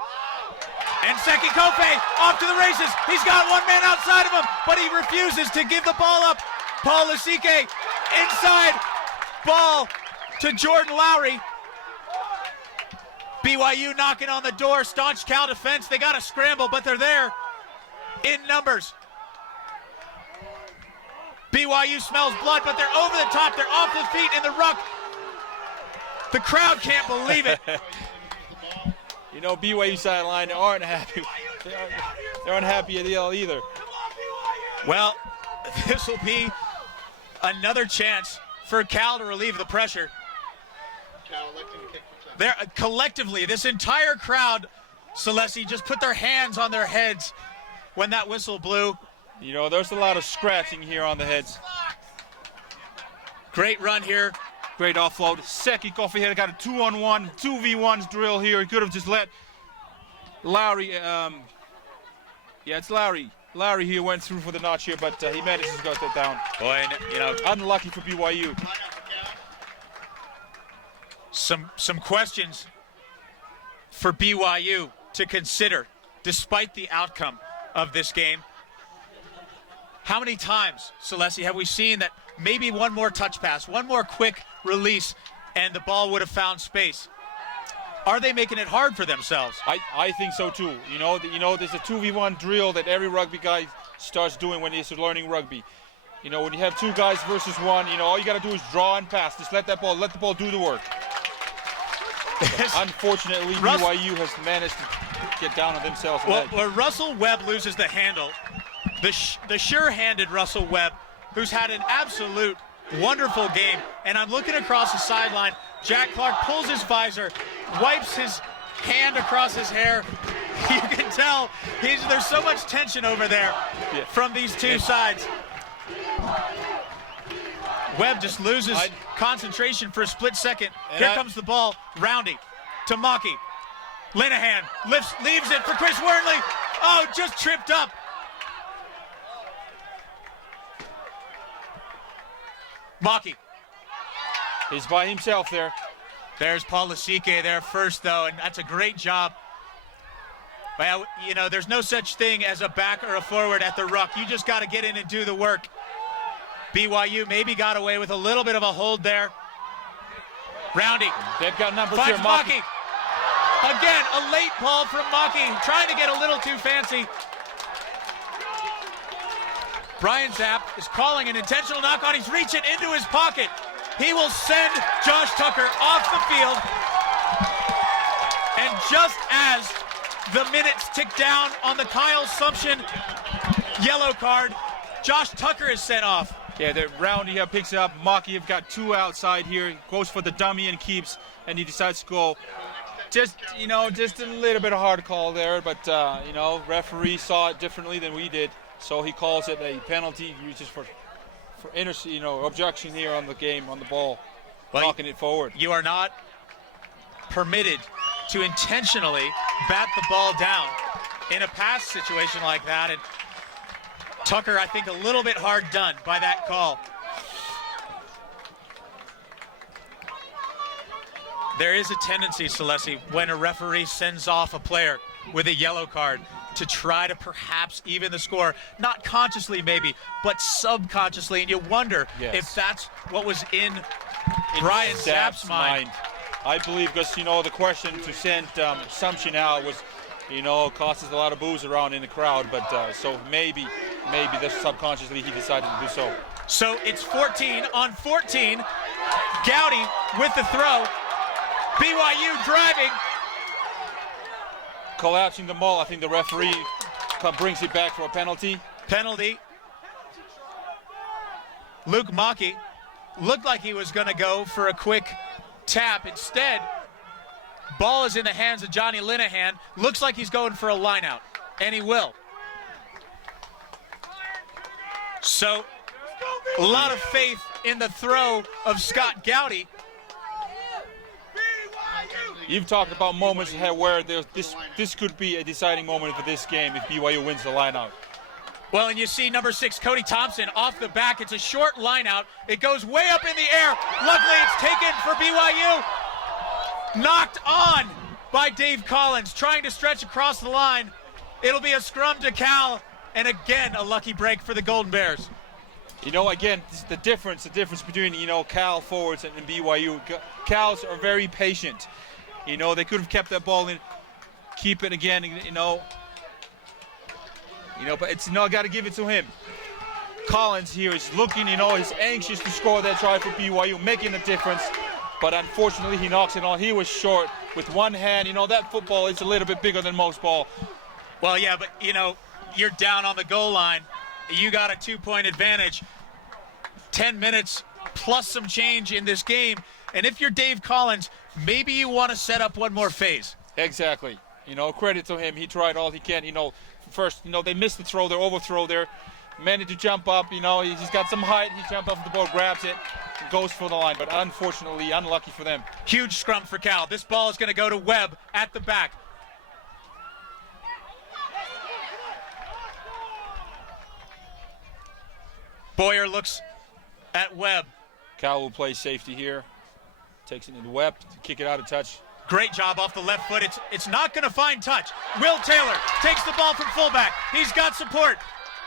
And second Kofe off to the races. He's got one man outside of him, but he refuses to give the ball up. Paul Lasike inside. Ball to Jordan Lowry. BYU knocking on the door. Staunch Cal defense. They got to scramble, but they're there in numbers. BYU smells blood, but they're over the top. They're off their feet in the ruck. The crowd can't believe it. BYU sideline aren't happy. They're unhappy at all either. Well, this will be another chance for Cal to relieve the pressure. They're collectively, this entire crowd, Celeste, just put their hands on their heads when that whistle blew. There's a lot of scratching here on the heads. Great run here. Great offload. Seki Coffee had got a 2-on-1, 2v1 drill here. He could have just let Lowry, it's Lowry. Lowry here went through for the notch here, but he manages to get that down. Boy, and, unlucky for BYU. Some questions for BYU to consider, despite the outcome of this game. How many times, Celeste, have we seen that maybe one more touch pass, one more quick release, and the ball would have found space? are they making it hard for themselves? I think so too. There's a 2v1 drill that every rugby guy starts doing when he's learning rugby. When you have 2 guys versus 1, all you got to do is draw and pass. Just let the ball do the work. Unfortunately, BYU has managed to get down on themselves. Well, Russell Webb loses the handle. The sure-handed Russell Webb, who's had an absolute wonderful game. And I'm looking across the sideline. Jack Clark pulls his visor, wipes his hand across his hair. You can tell there's so much tension over there from these two sides. Webb just loses concentration for a split second. Here comes the ball. Roundy to Maki. Linehan leaves it for Chris Wernley. Oh, just tripped up. Maki. He's by himself there. There's Paul Lasike there first, though, and that's a great job. Well, there's no such thing as a back or a forward at the ruck. You just got to get in and do the work. BYU maybe got away with a little bit of a hold there. Roundy. They've got numbers finds here. Maki. Again, a late ball from Maki, trying to get a little too fancy. Brian Zapp is calling an intentional knock on. He's reaching into his pocket. He will send Josh Tucker off the field. And just as the minutes tick down on the Kyle Sumption yellow card, Josh Tucker is sent off. Yeah, the Roundy picks it up. Maki have got 2 outside here. He goes for the dummy and keeps, and he decides to go. Just a little bit of hard call there, but, referee saw it differently than we did. So he calls it a penalty, just for objection here on the game, on the ball, knocking it forward. You are not permitted to intentionally bat the ball down in a pass situation like that. And Tucker, I think, a little bit hard done by that call. There is a tendency, Celeste, when a referee sends off a player with a yellow card to try to perhaps even the score, not consciously maybe, but subconsciously, and you wonder if that's what was in Brian Zapp's mind. I believe because, the question to send Sumption out was, causes a lot of boos around in the crowd, but so maybe that's subconsciously he decided to do so. So it's 14 on 14. Gowdy with the throw. BYU driving. Collapsing the ball. I think the referee brings it back for a penalty. Luke Maki looked like he was going to go for a quick tap. Instead, ball is in the hands of Johnny Linehan. Looks like he's going for a line-out, and he will. So, a lot of faith in the throw of Scott Gowdy. You've talked about moments where this could be a deciding moment for this game if BYU wins the line-out. Well, and you see number 6, Cody Thompson, off the back. It's a short line-out. It goes way up in the air. Luckily, it's taken for BYU. Knocked on by Dave Collins, trying to stretch across the line. It'll be a scrum to Cal, and again, a lucky break for the Golden Bears. Again, this is the difference between, Cal forwards and BYU. Cals are very patient. They could have kept that ball in, keep it again, but it's got to give it to him. Collins here is looking, he's anxious to score that try for BYU, making a difference, but unfortunately he knocks it on. He was short with one hand. That football is a little bit bigger than most ball. Well, yeah, but, you're down on the goal line. You got a 2-point advantage. 10 minutes plus some change in this game. And if you're Dave Collins, maybe you want to set up one more phase. Exactly. Credit to him. He tried all he can. First, they missed the throw there, overthrow there. Managed to jump up. He's got some height. He jumped off the ball, grabs it, and goes for the line. But unfortunately, unlucky for them. Huge scrum for Cal. This ball is going to go to Webb at the back. Boyer looks at Webb. Cal will play safety here. Takes it into Webb to kick it out of touch. Great job off the left foot. It's not going to find touch. Will Taylor takes the ball from fullback. He's got support.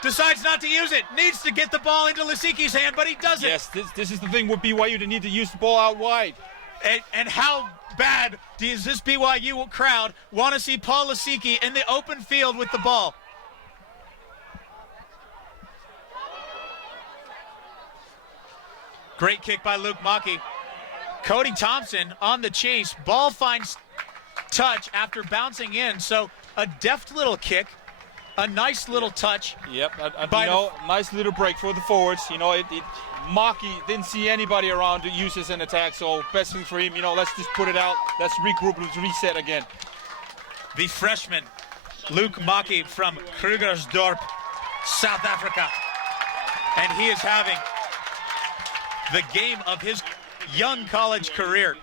Decides not to use it. Needs to get the ball into Lasike's hand, but he doesn't. Yes, this is the thing with BYU. They need to use the ball out wide. And how bad does this BYU crowd want to see Paul Lasicki in the open field with the ball? Great kick by Luke Maki. Cody Thompson on the chase. Ball finds touch after bouncing in. So a deft little kick, a nice little touch. Yep, nice little break for the forwards. Maki didn't see anybody around to use as an attack, so best thing for him, let's just put it out. Let's regroup, let's reset again. The freshman, Luke Maki from Krugersdorp, South Africa. And he is having the game of his young college career.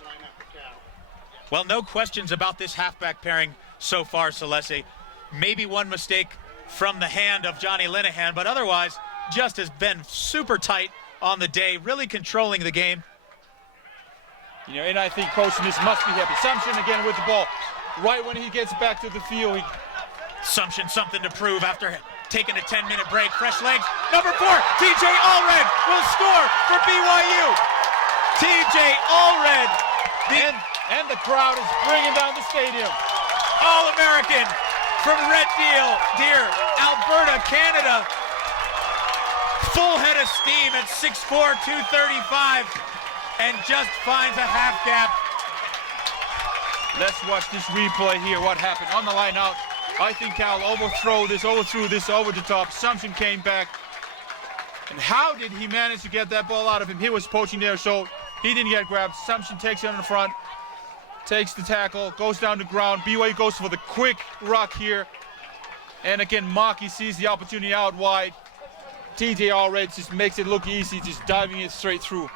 Well, no questions about this halfback pairing so far, Celeste. Maybe one mistake from the hand of Johnny Linehan, but otherwise just has been super tight on the day, really controlling the game. And I think Coach Smith must be happy. Sumption again with the ball. Right when he gets back to the field. Sumption something to prove after taking a 10-minute break. Fresh legs. Number 4, TJ Allred will score for BYU. TJ Allred. And the crowd is bringing down the stadium. All-American from Red Deer, Alberta, Canada. Full head of steam at 6'4", 235, and just finds a half gap. Let's watch this replay here. What happened on the line out? I think Cal overthrew this over the top. Sumption came back. And how did he manage to get that ball out of him? He was poaching there, so he didn't get grabbed. Sumption takes it on the front, takes the tackle, goes down the ground. BYU goes for the quick ruck here. And again, Maki sees the opportunity out wide. TJ Allred just makes it look easy, just diving it straight through.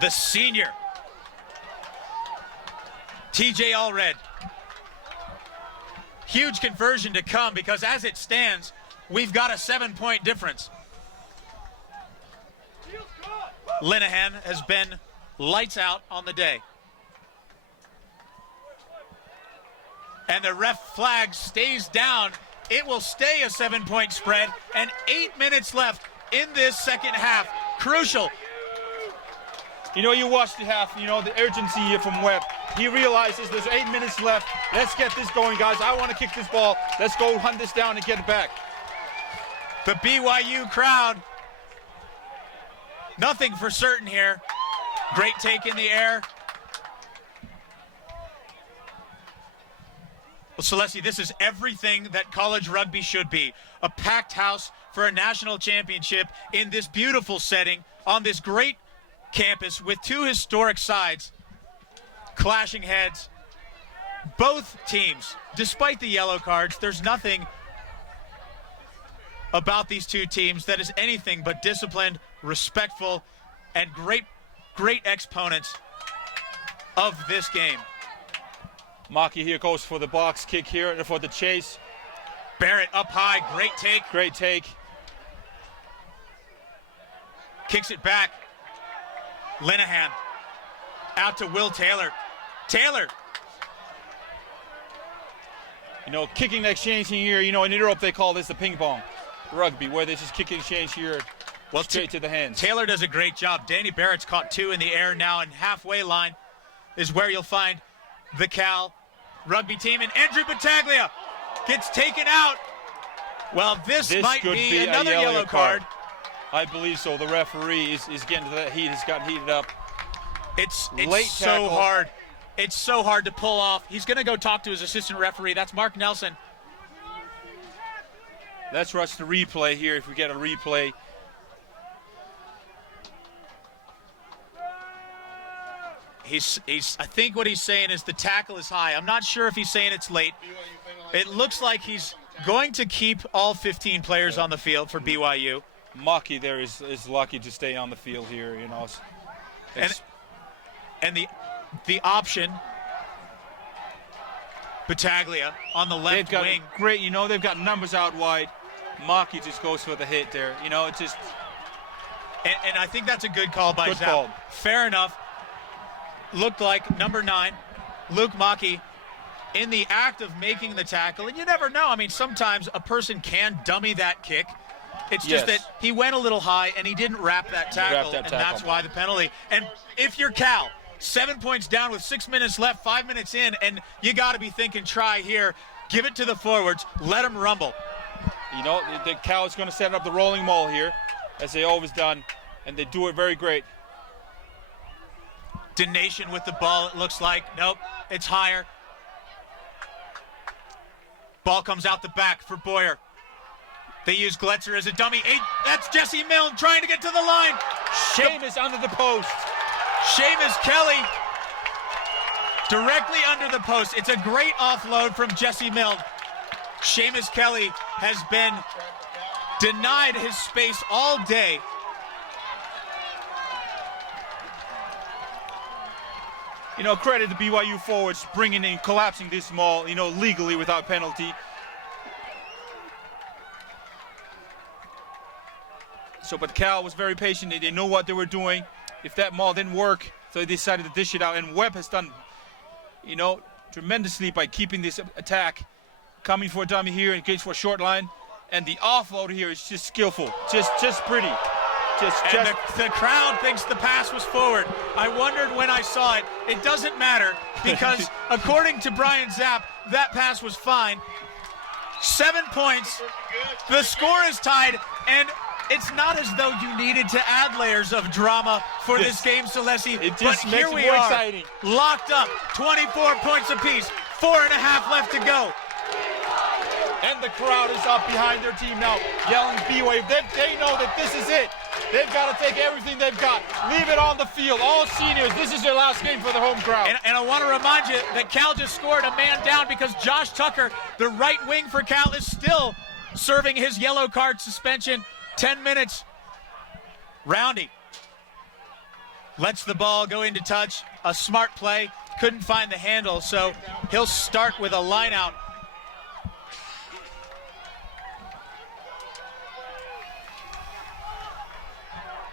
The senior, TJ Allred. Huge conversion to come, because as it stands, we've got a 7-point difference. Linehan has been lights out on the day. And the ref flag stays down. It will stay a 7-point spread, and 8 minutes left in this second half. Crucial. You watch the half, the urgency here from Webb. He realizes there's 8 minutes left. Let's get this going, guys. I want to kick this ball. Let's go hunt this down and get it back. The BYU crowd, nothing for certain here. Great take in the air. Well, Celeste, this is everything that college rugby should be. A packed house for a national championship in this beautiful setting on this great campus with two historic sides clashing heads. Both teams, despite the yellow cards, there's nothing about these two teams that is anything but disciplined, respectful, and great exponents of this game. Maki here goes for the box kick here, for the chase. Barrett up high, great take. Great take. Kicks it back. Linehan out to Will Taylor. Taylor. Kicking exchange here, in Europe they call this the ping pong rugby, where this is kicking exchange here, straight to the hands. Taylor does a great job. Danny Barrett's caught 2 in the air now, and halfway line is where you'll find the Cal rugby team, and Andrew Battaglia gets taken out. Well, this might be another yellow card. I believe so. The referee is getting to that heat. Has got heated up. It's so hard. It's so hard to pull off. He's going to go talk to his assistant referee. That's Mark Nelson. Let's rush the replay here if we get a replay. I think what he's saying is the tackle is high. I'm not sure if he's saying it's late. It looks like he's going to keep all 15 players on the field for BYU. Maki there is lucky to stay on the field here, And the option, Battaglia on the left wing. Great, they've got numbers out wide. Maki just goes for the hit there. It's just. And I think that's a good call by Zap. Call. Fair enough. Looked like number 9, Luke Maki, in the act of making the tackle. And you never know. I mean, sometimes a person can dummy that kick. It's just that he went a little high and he didn't wrap that tackle, and that's why the penalty. And if you're Cal, 7 points down with 6 minutes left, 5 minutes in, and you got to be thinking try here. Give it to the forwards. Let them rumble. You know, the Cal is going to set up the rolling maul here, as they always done, and they do it very great. Donation with the ball, it looks like. Nope, it's higher. Ball comes out the back for Boyer. They use Gletzer as a dummy. That's Jesse Milne trying to get to the line. Seamus under the post. Seamus Kelly directly under the post. It's a great offload from Jesse Milne. Seamus Kelly has been denied his space all day. You know, credit the BYU forwards bringing in, collapsing this maul, you know, legally without penalty. So, but Cal was very patient. They know what they were doing. If that maul didn't work, so they decided to dish it out. And Webb has done, you know, tremendously by keeping this attack coming for a dummy here and gets for a short line. And the offload here is just skillful, just pretty. The crowd thinks the pass was forward. I wondered when I saw it. It doesn't matter because according to Brian Zapp, that pass was fine. 7 points. The score is tied, and it's not as though you needed to add layers of drama for this game, Celesi. It just but makes here it we more are, exciting. locked up, 24 points apiece, 4.5 left to go. And the crowd is up behind their team now, yelling BYU. They know that this is it. They've got to take everything they've got, leave it on the field. All seniors, this is their last game for the home crowd. And I want to remind you that Cal just scored a man down because Josh Tucker, the right wing for Cal, is still serving his yellow card suspension. 10 minutes. Roundy lets the ball go into touch. A smart play. Couldn't find the handle, so he'll start with a line out.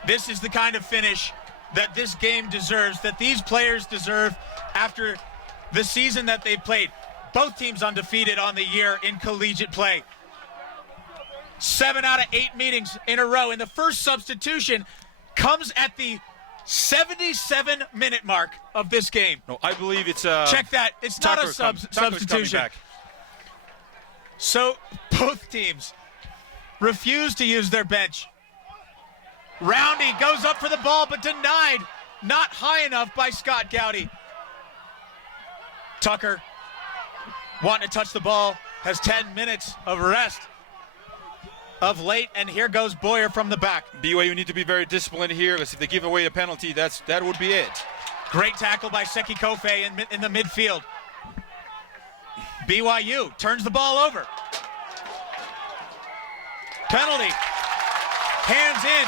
This is the kind of finish that this game deserves, that these players deserve after the season that they've played. Both teams undefeated on the year in collegiate play. 7 out of 8 meetings in a row. And the first substitution comes at the 77-minute mark of this game. No, I believe it's check that. It's not a substitution. So both teams refuse to use their bench. Roundy goes up for the ball, but denied. Not high enough by Scott Gowdy. Tucker, wanting to touch the ball, has 10 minutes of rest of late, and here goes Boyer from the back. BYU need to be very disciplined here, because if they give away a penalty, that would be it. Great tackle by Seki Kofe in the midfield. BYU turns the ball over. Penalty. Hands in.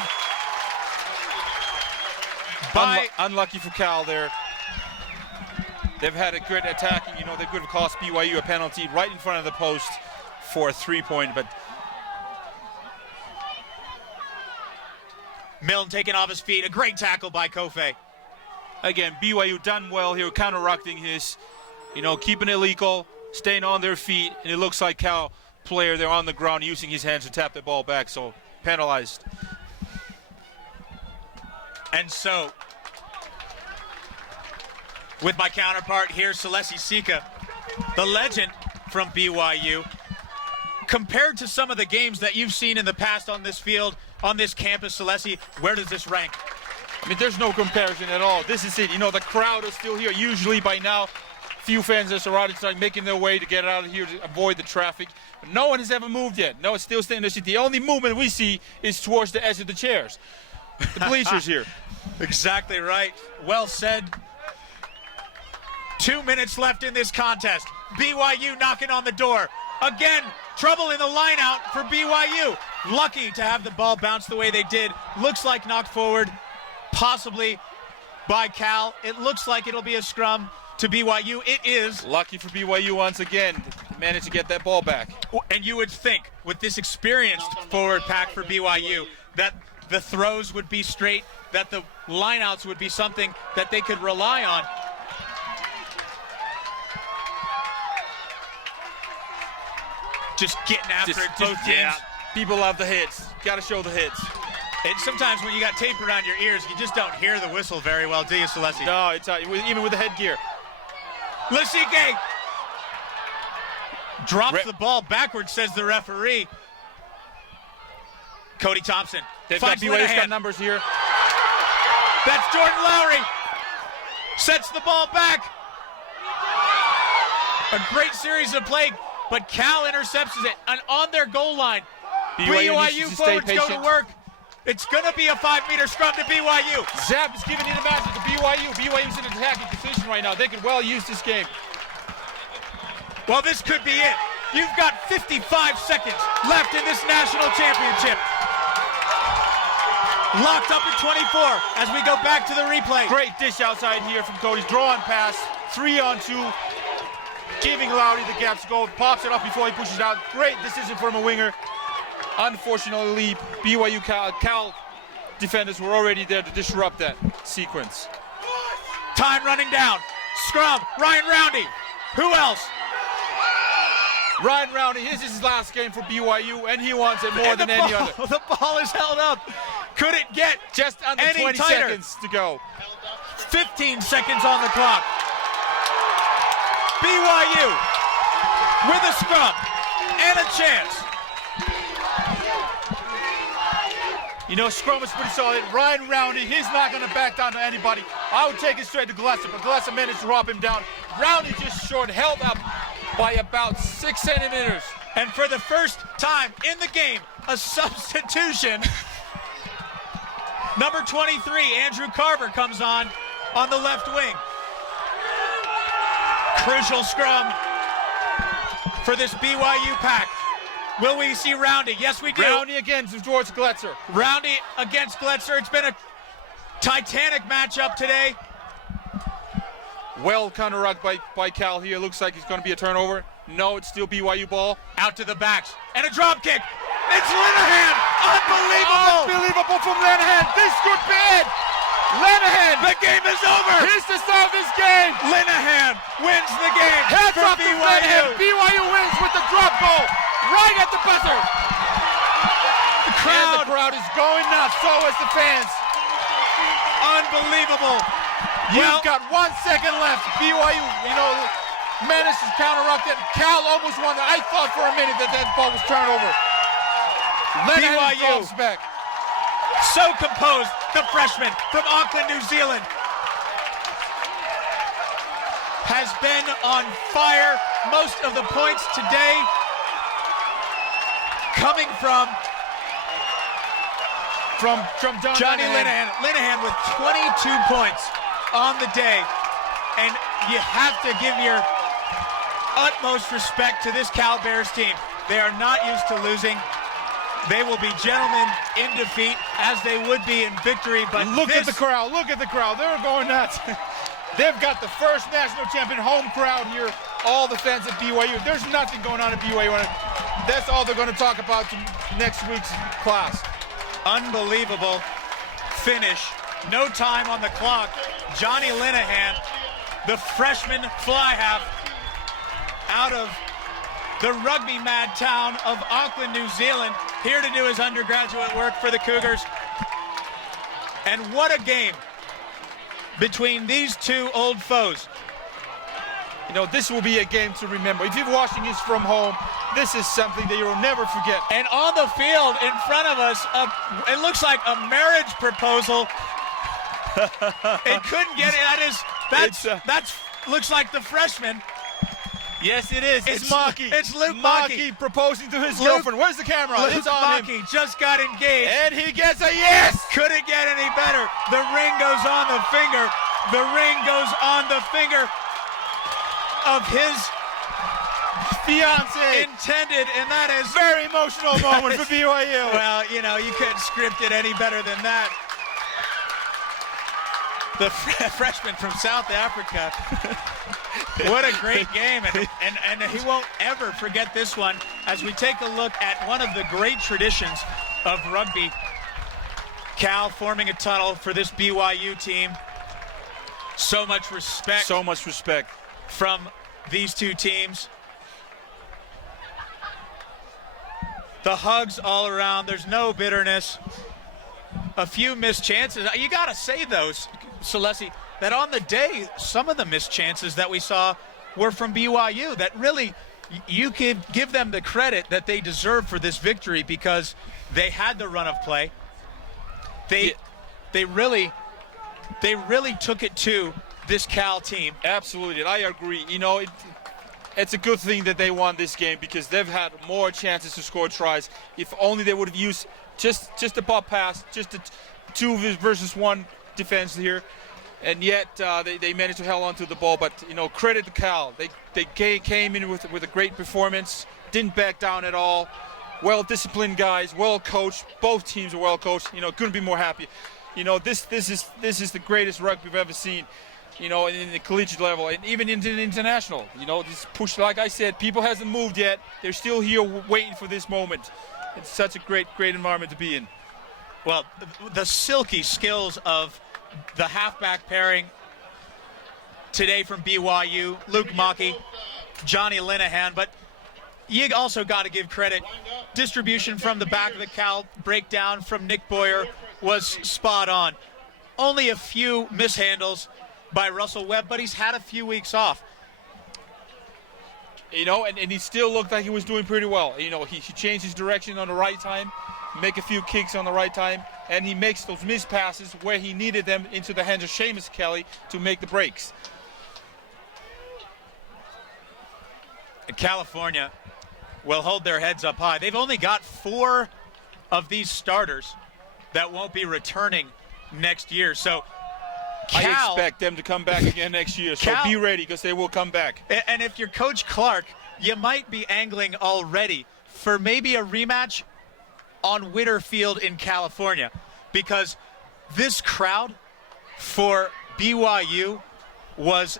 Unlucky for Cal there. They've had a good attacking, you know, they could have cost BYU a penalty right in front of the post for a 3-point, but Milne taken off his feet. A great tackle by Kofe. Again, BYU done well here, counteracting his, you know, keeping it legal, staying on their feet, and it looks like Cal player, they're on the ground using his hands to tap the ball back, so penalized. And so, with my counterpart here, Celesi Sika, the legend from BYU, compared to some of the games that you've seen in the past on this field, on this campus, Celesi, where does this rank? I mean, there's no comparison at all. This is it. You know, the crowd is still here. Usually by now, few fans are surrounded, making their way to get out of here to avoid the traffic. But no one has ever moved yet. No, it's still staying in the seat. The only movement we see is towards the edge of the chairs. The bleachers here. Exactly right. Well said. 2 minutes left in this contest. BYU knocking on the door. Again, trouble in the line out for BYU. Lucky to have the ball bounce the way they did. Looks like knocked forward, possibly by Cal. It looks like it'll be a scrum to BYU. It is. Lucky for BYU once again. Managed to get that ball back. And you would think with this experienced forward pack for BYU that the throws would be straight, that the lineouts would be something that they could rely on. Just getting after it, both teams. People love the hits. Got to show the hits. And sometimes when you got tape around your ears, you just don't hear the whistle very well, do you, Celeste? No, it's even with the headgear. Lasike drops the ball backwards, says the referee. Cody Thompson. They've got BYU's got numbers here. That's Jordan Lowry. Sets the ball back. A great series of play, but Cal intercepts it. And on their goal line, BYU forwards go to work. It's going to be a 5-meter scrum to BYU. Zap is giving it a message to BYU. BYU's in an attacking position right now. They could well use this game. Well, this could be it. You've got 55 seconds left in this national championship. Locked up at 24 as we go back to the replay. Great dish outside here from Cody's draw and pass. 3-on-2. Giving Lowry the gap to go. Pops it up before he pushes it out. Great decision from a winger. Unfortunately, BYU Cal defenders were already there to disrupt that sequence. Time running down. Scrum. Ryan Roundy. Who else? Ryan Roundy, this is his last game for BYU, and he wants it more than any other. The ball is held up. Could it get just under any 20 tighter? seconds to go? 15 seconds on the clock. BYU with a scrum and a chance. You know, scrum is pretty solid. Ryan Roundy, he's not going to back down to anybody. I would take it straight to Gillespie, but Gillespie managed to drop him down. Roundy just short, held up by about 6 centimeters. And for the first time in the game, a substitution. Number 23, Andrew Carver, comes on the left wing. Crucial scrum for this BYU pack. Will we see Roundy? Yes, we do. Roundy again towards Gletzer. Roundy against Gletzer. It's been a titanic matchup today. Well counter-rucked by Cal here. Looks like it's going to be a turnover. No, it's still BYU ball. Out to the backs. And a drop kick. It's Linehan. Unbelievable. Unbelievable from Linehan. This could be it. Linehan. The game is over. Here's the start of this game. Linehan wins the game. Heads for up to BYU. Linehan. BYU wins with the drop goal. Right at the buzzer. The crowd is going nuts. So is the fans. Unbelievable. You've got 1 second left. BYU, managed to counter-ruck it. Cal almost won that. I thought for a minute that ball was turned over. BYU back. So composed. The freshman from Auckland, New Zealand, has been on fire. Most of the points today coming from Johnny Linehan. Linehan with 22 points on the day. And you have to give your utmost respect to this Cal Bears team. They are not used to losing. They will be gentlemen in defeat, as they would be in victory. But look at the crowd. Look at the crowd. They're going nuts. They've got the first national champion home crowd here. All the fans at BYU. There's nothing going on at BYU. That's all they're going to talk about next week's class. Unbelievable finish. No time on the clock. Johnny Linehan, the freshman fly half out of the rugby mad town of Auckland, New Zealand, here to do his undergraduate work for the Cougars. And what a game between these two old foes. This will be a game to remember. If you're watching this from home, this is something that you will never forget. And on the field in front of us, it looks like a marriage proposal. It couldn't get it. That's looks like the freshman. Yes, it is. It's Maki. It's Luke Maki proposing to his girlfriend. Where's the camera? Luke Maki just got engaged. And he gets a yes! Couldn't get any better. The ring goes on the finger. The ring goes on the finger of his fiance. Intended, and that is very emotional moment for BYU. Well, you couldn't script it any better than that. The freshman from South Africa. What a great game, and he won't ever forget this one as we take a look at one of the great traditions of rugby. Cal forming a tunnel for this BYU team. So much respect. So much respect from these two teams. The hugs all around. There's no bitterness. A few missed chances. You got to say, though, Celeste, that on the day, some of the missed chances that we saw were from BYU. That really, you could give them the credit that they deserve for this victory because they had the run of play. They really took it to this Cal team. Absolutely, I agree. You know, it's a good thing that they won this game because they've had more chances to score tries. If only they would have used just a pop pass, just a 2 versus 1 defense here, and yet they managed to hold on to the ball. But you know, credit to Cal. They came in with a great performance, didn't back down at all. Well-disciplined guys, well-coached. Both teams are well-coached. You know, couldn't be more happy. You know, this is the greatest rugby we've ever seen. You know, in the collegiate level and even into the international. You know, this push, like I said, people hasn't moved yet. They're still here waiting for this moment. It's such a great environment to be in. Well, the silky skills of the halfback pairing today from BYU, Luke Mackey, Johnny Linehan, but you also got to give credit. Distribution from the back of the Cal breakdown from Nick Boyer was spot on. Only a few mishandles by Russell Webb, but he's had a few weeks off. You know, and he still looked like he was doing pretty well. You know, he changed his direction on the right time, make a few kicks on the right time, and he makes those missed passes where he needed them into the hands of Seamus Kelly to make the breaks. And California will hold their heads up high. They've only got 4 of these starters that won't be returning next year. So I expect them to come back again next year, so be ready because they will come back. And if you're Coach Clark, you might be angling already for maybe a rematch on Witter Field in California because this crowd for BYU was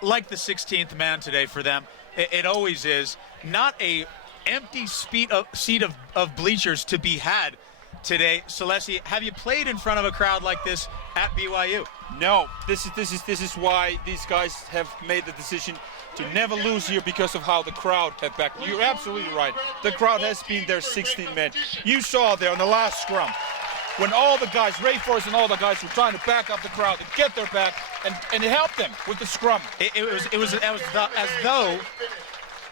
like the 16th man today for them. It always is. Not a empty seat of bleachers to be had today. Celeste, have you played in front of a crowd like this at BYU? No, this is why these guys have made the decision to never lose here because of how the crowd have backed. You're absolutely right. The crowd has been their 16 men. You saw there on the last scrum when all the guys, Ray Forrest and all the guys were trying to back up the crowd and get their back, and it helped them with the scrum. It was as though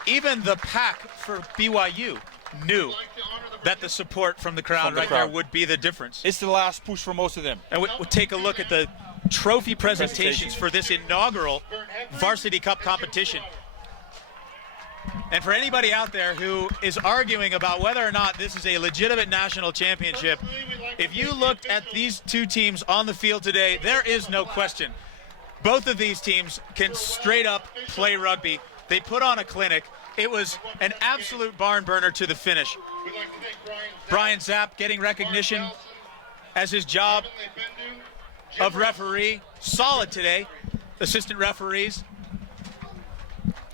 even the pack for BYU knew that the support from the crowd there would be the difference. It's the last push for most of them. And we'll take a look at the trophy presentations for this inaugural Varsity Cup competition. And for anybody out there who is arguing about whether or not this is a legitimate national championship, if you looked at these 2 teams on the field today, there is no question. Both of these teams can straight up play rugby. They put on a clinic. It was an absolute barn burner to the finish. Brian Zapp getting recognition as his job of referee. Solid today. Assistant referees.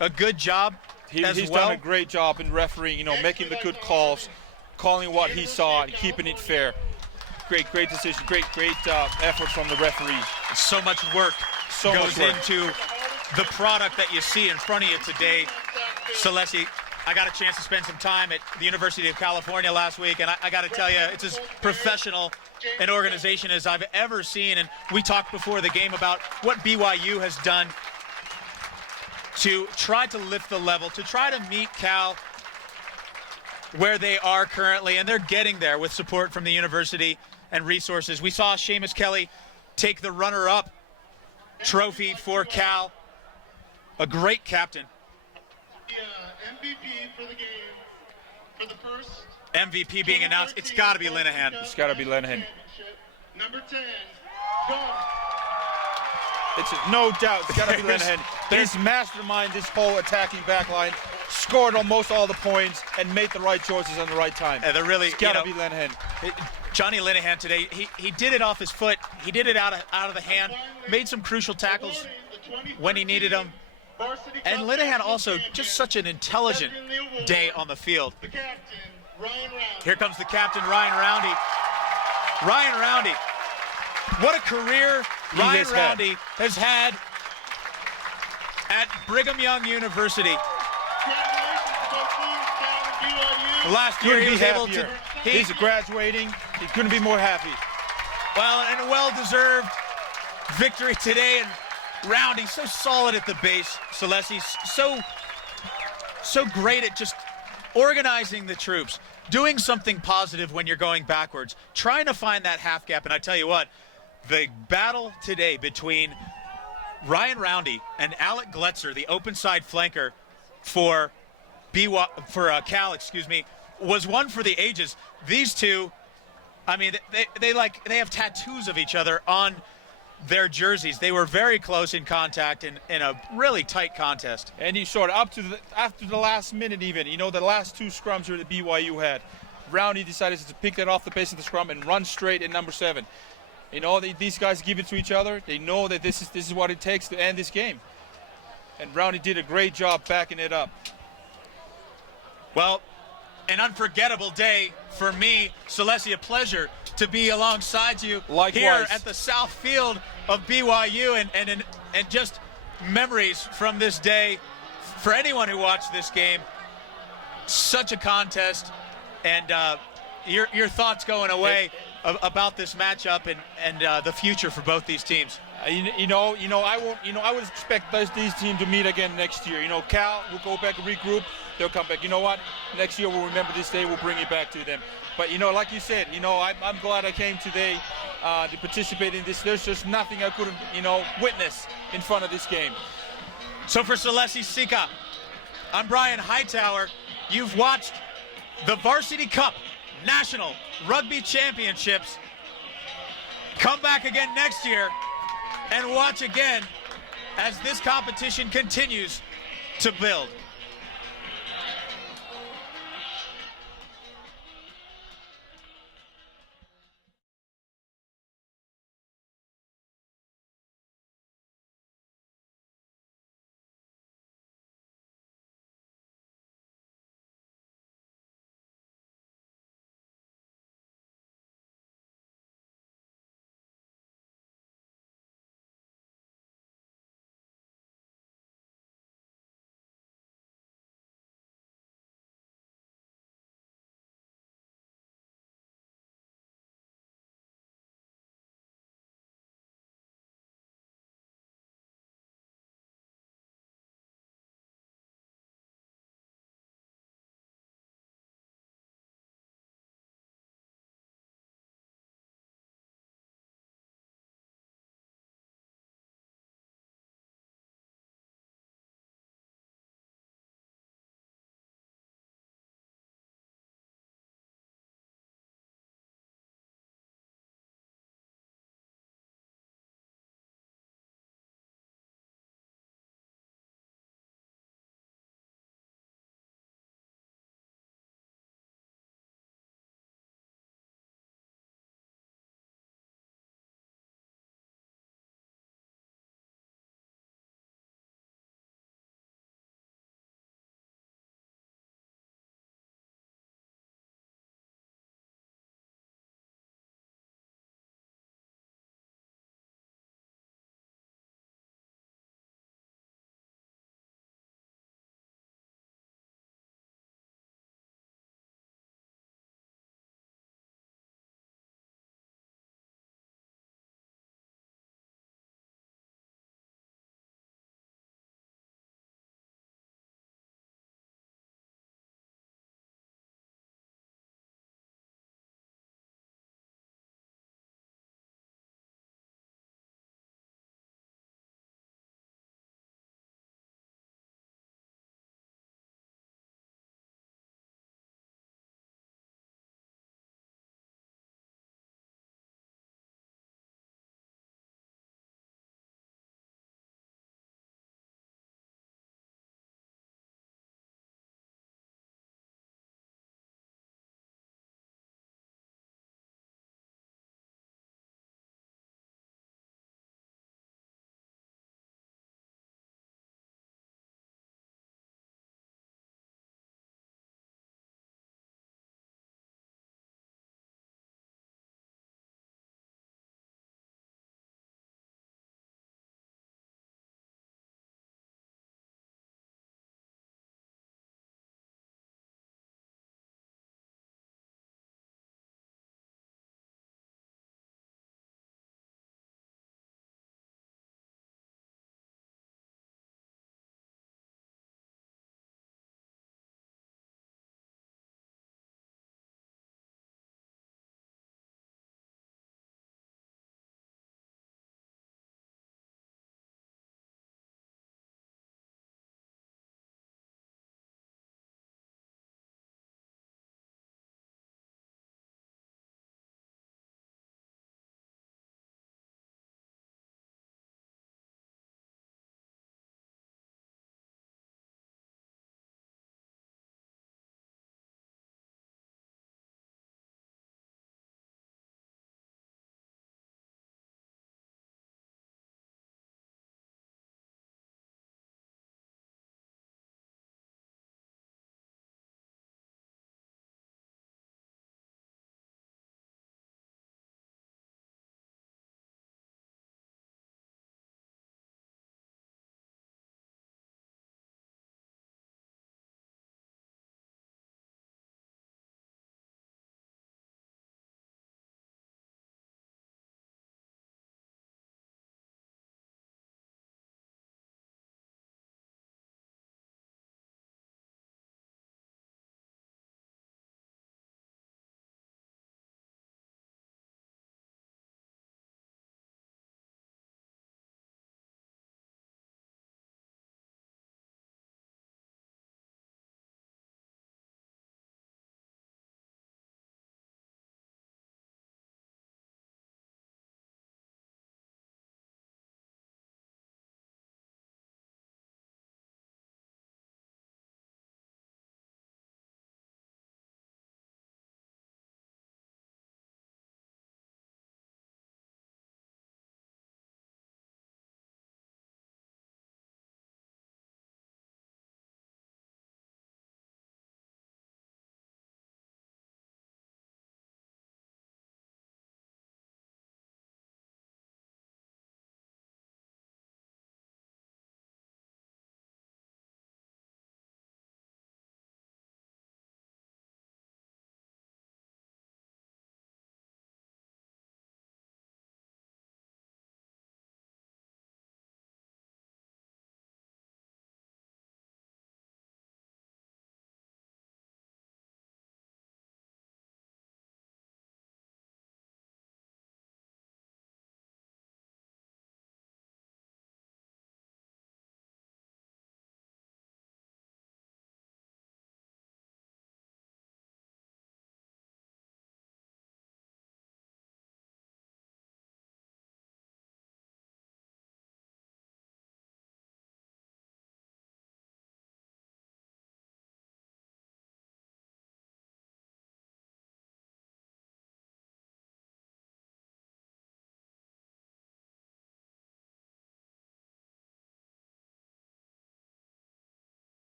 A good job He's done a great job in refereeing, you know, making the good calls, calling what he saw and keeping it fair. Great decision. Great effort from the referees. So much work goes into the product that you see in front of you today. Celeste, I got a chance to spend some time at the University of California last week, and I got to tell you, it's as professional an organization as I've ever seen. And we talked before the game about what BYU has done to try to lift the level, to try to meet Cal where they are currently, and they're getting there with support from the university and resources. We saw Seamus Kelly take the runner-up trophy for Cal. A great captain. MVP for the game, for the first MVP being announced. It's got to be Linehan. It's got to be Linehan. Number 10, gone. It's no doubt. It's got to be Linehan. He's mastermind this whole attacking back line, scored almost all the points, and made the right choices on the right time. And it's got to be Linehan. Johnny Linehan today, he did it off his foot. He did it out of the hand, made some crucial tackles when he needed them. And Linehan also just such an intelligent day on the field. Here comes the captain, Ryan Roundy. Ryan Roundy. What a career Ryan Roundy has had at Brigham Young University. Congratulations, BYU. Last year he was able to. He's graduating. He couldn't be more happy. Well, and a well-deserved victory today. And Roundy, so solid at the base. Celeste's so great at just organizing the troops, doing something positive when you're going backwards, trying to find that half gap. And I tell you what, the battle today between Ryan Roundy and Alec Gletzer, the open side flanker for Cal, was one for the ages. These two, I mean, they have tattoos of each other on their jerseys. They were very close in contact in a really tight contest. And he showed after the last minute even. You know, the last two scrums that BYU had, Roundy decided to pick that off the base of the scrum and run straight in number 7. You know, these guys give it to each other. They know that this is what it takes to end this game. And Roundy did a great job backing it up. Well, an unforgettable day for me, Celeste. A pleasure to be alongside you. Likewise. Here at the South Field of BYU, and just memories from this day for anyone who watched this game. Such a contest, and your thoughts going away about this matchup and the future for both these teams. I would expect these teams to meet again next year. You know, Cal will go back and regroup. They'll come back. You know what? Next year we'll remember this day. We'll bring it back to them. But, you know, like you said, you know, I'm glad I came today to participate in this. There's just nothing I couldn't, witness in front of this game. So for Celeste Sika, I'm Brian Hightower. You've watched the Varsity Cup National Rugby Championships. Come back again next year and watch again as this competition continues to build.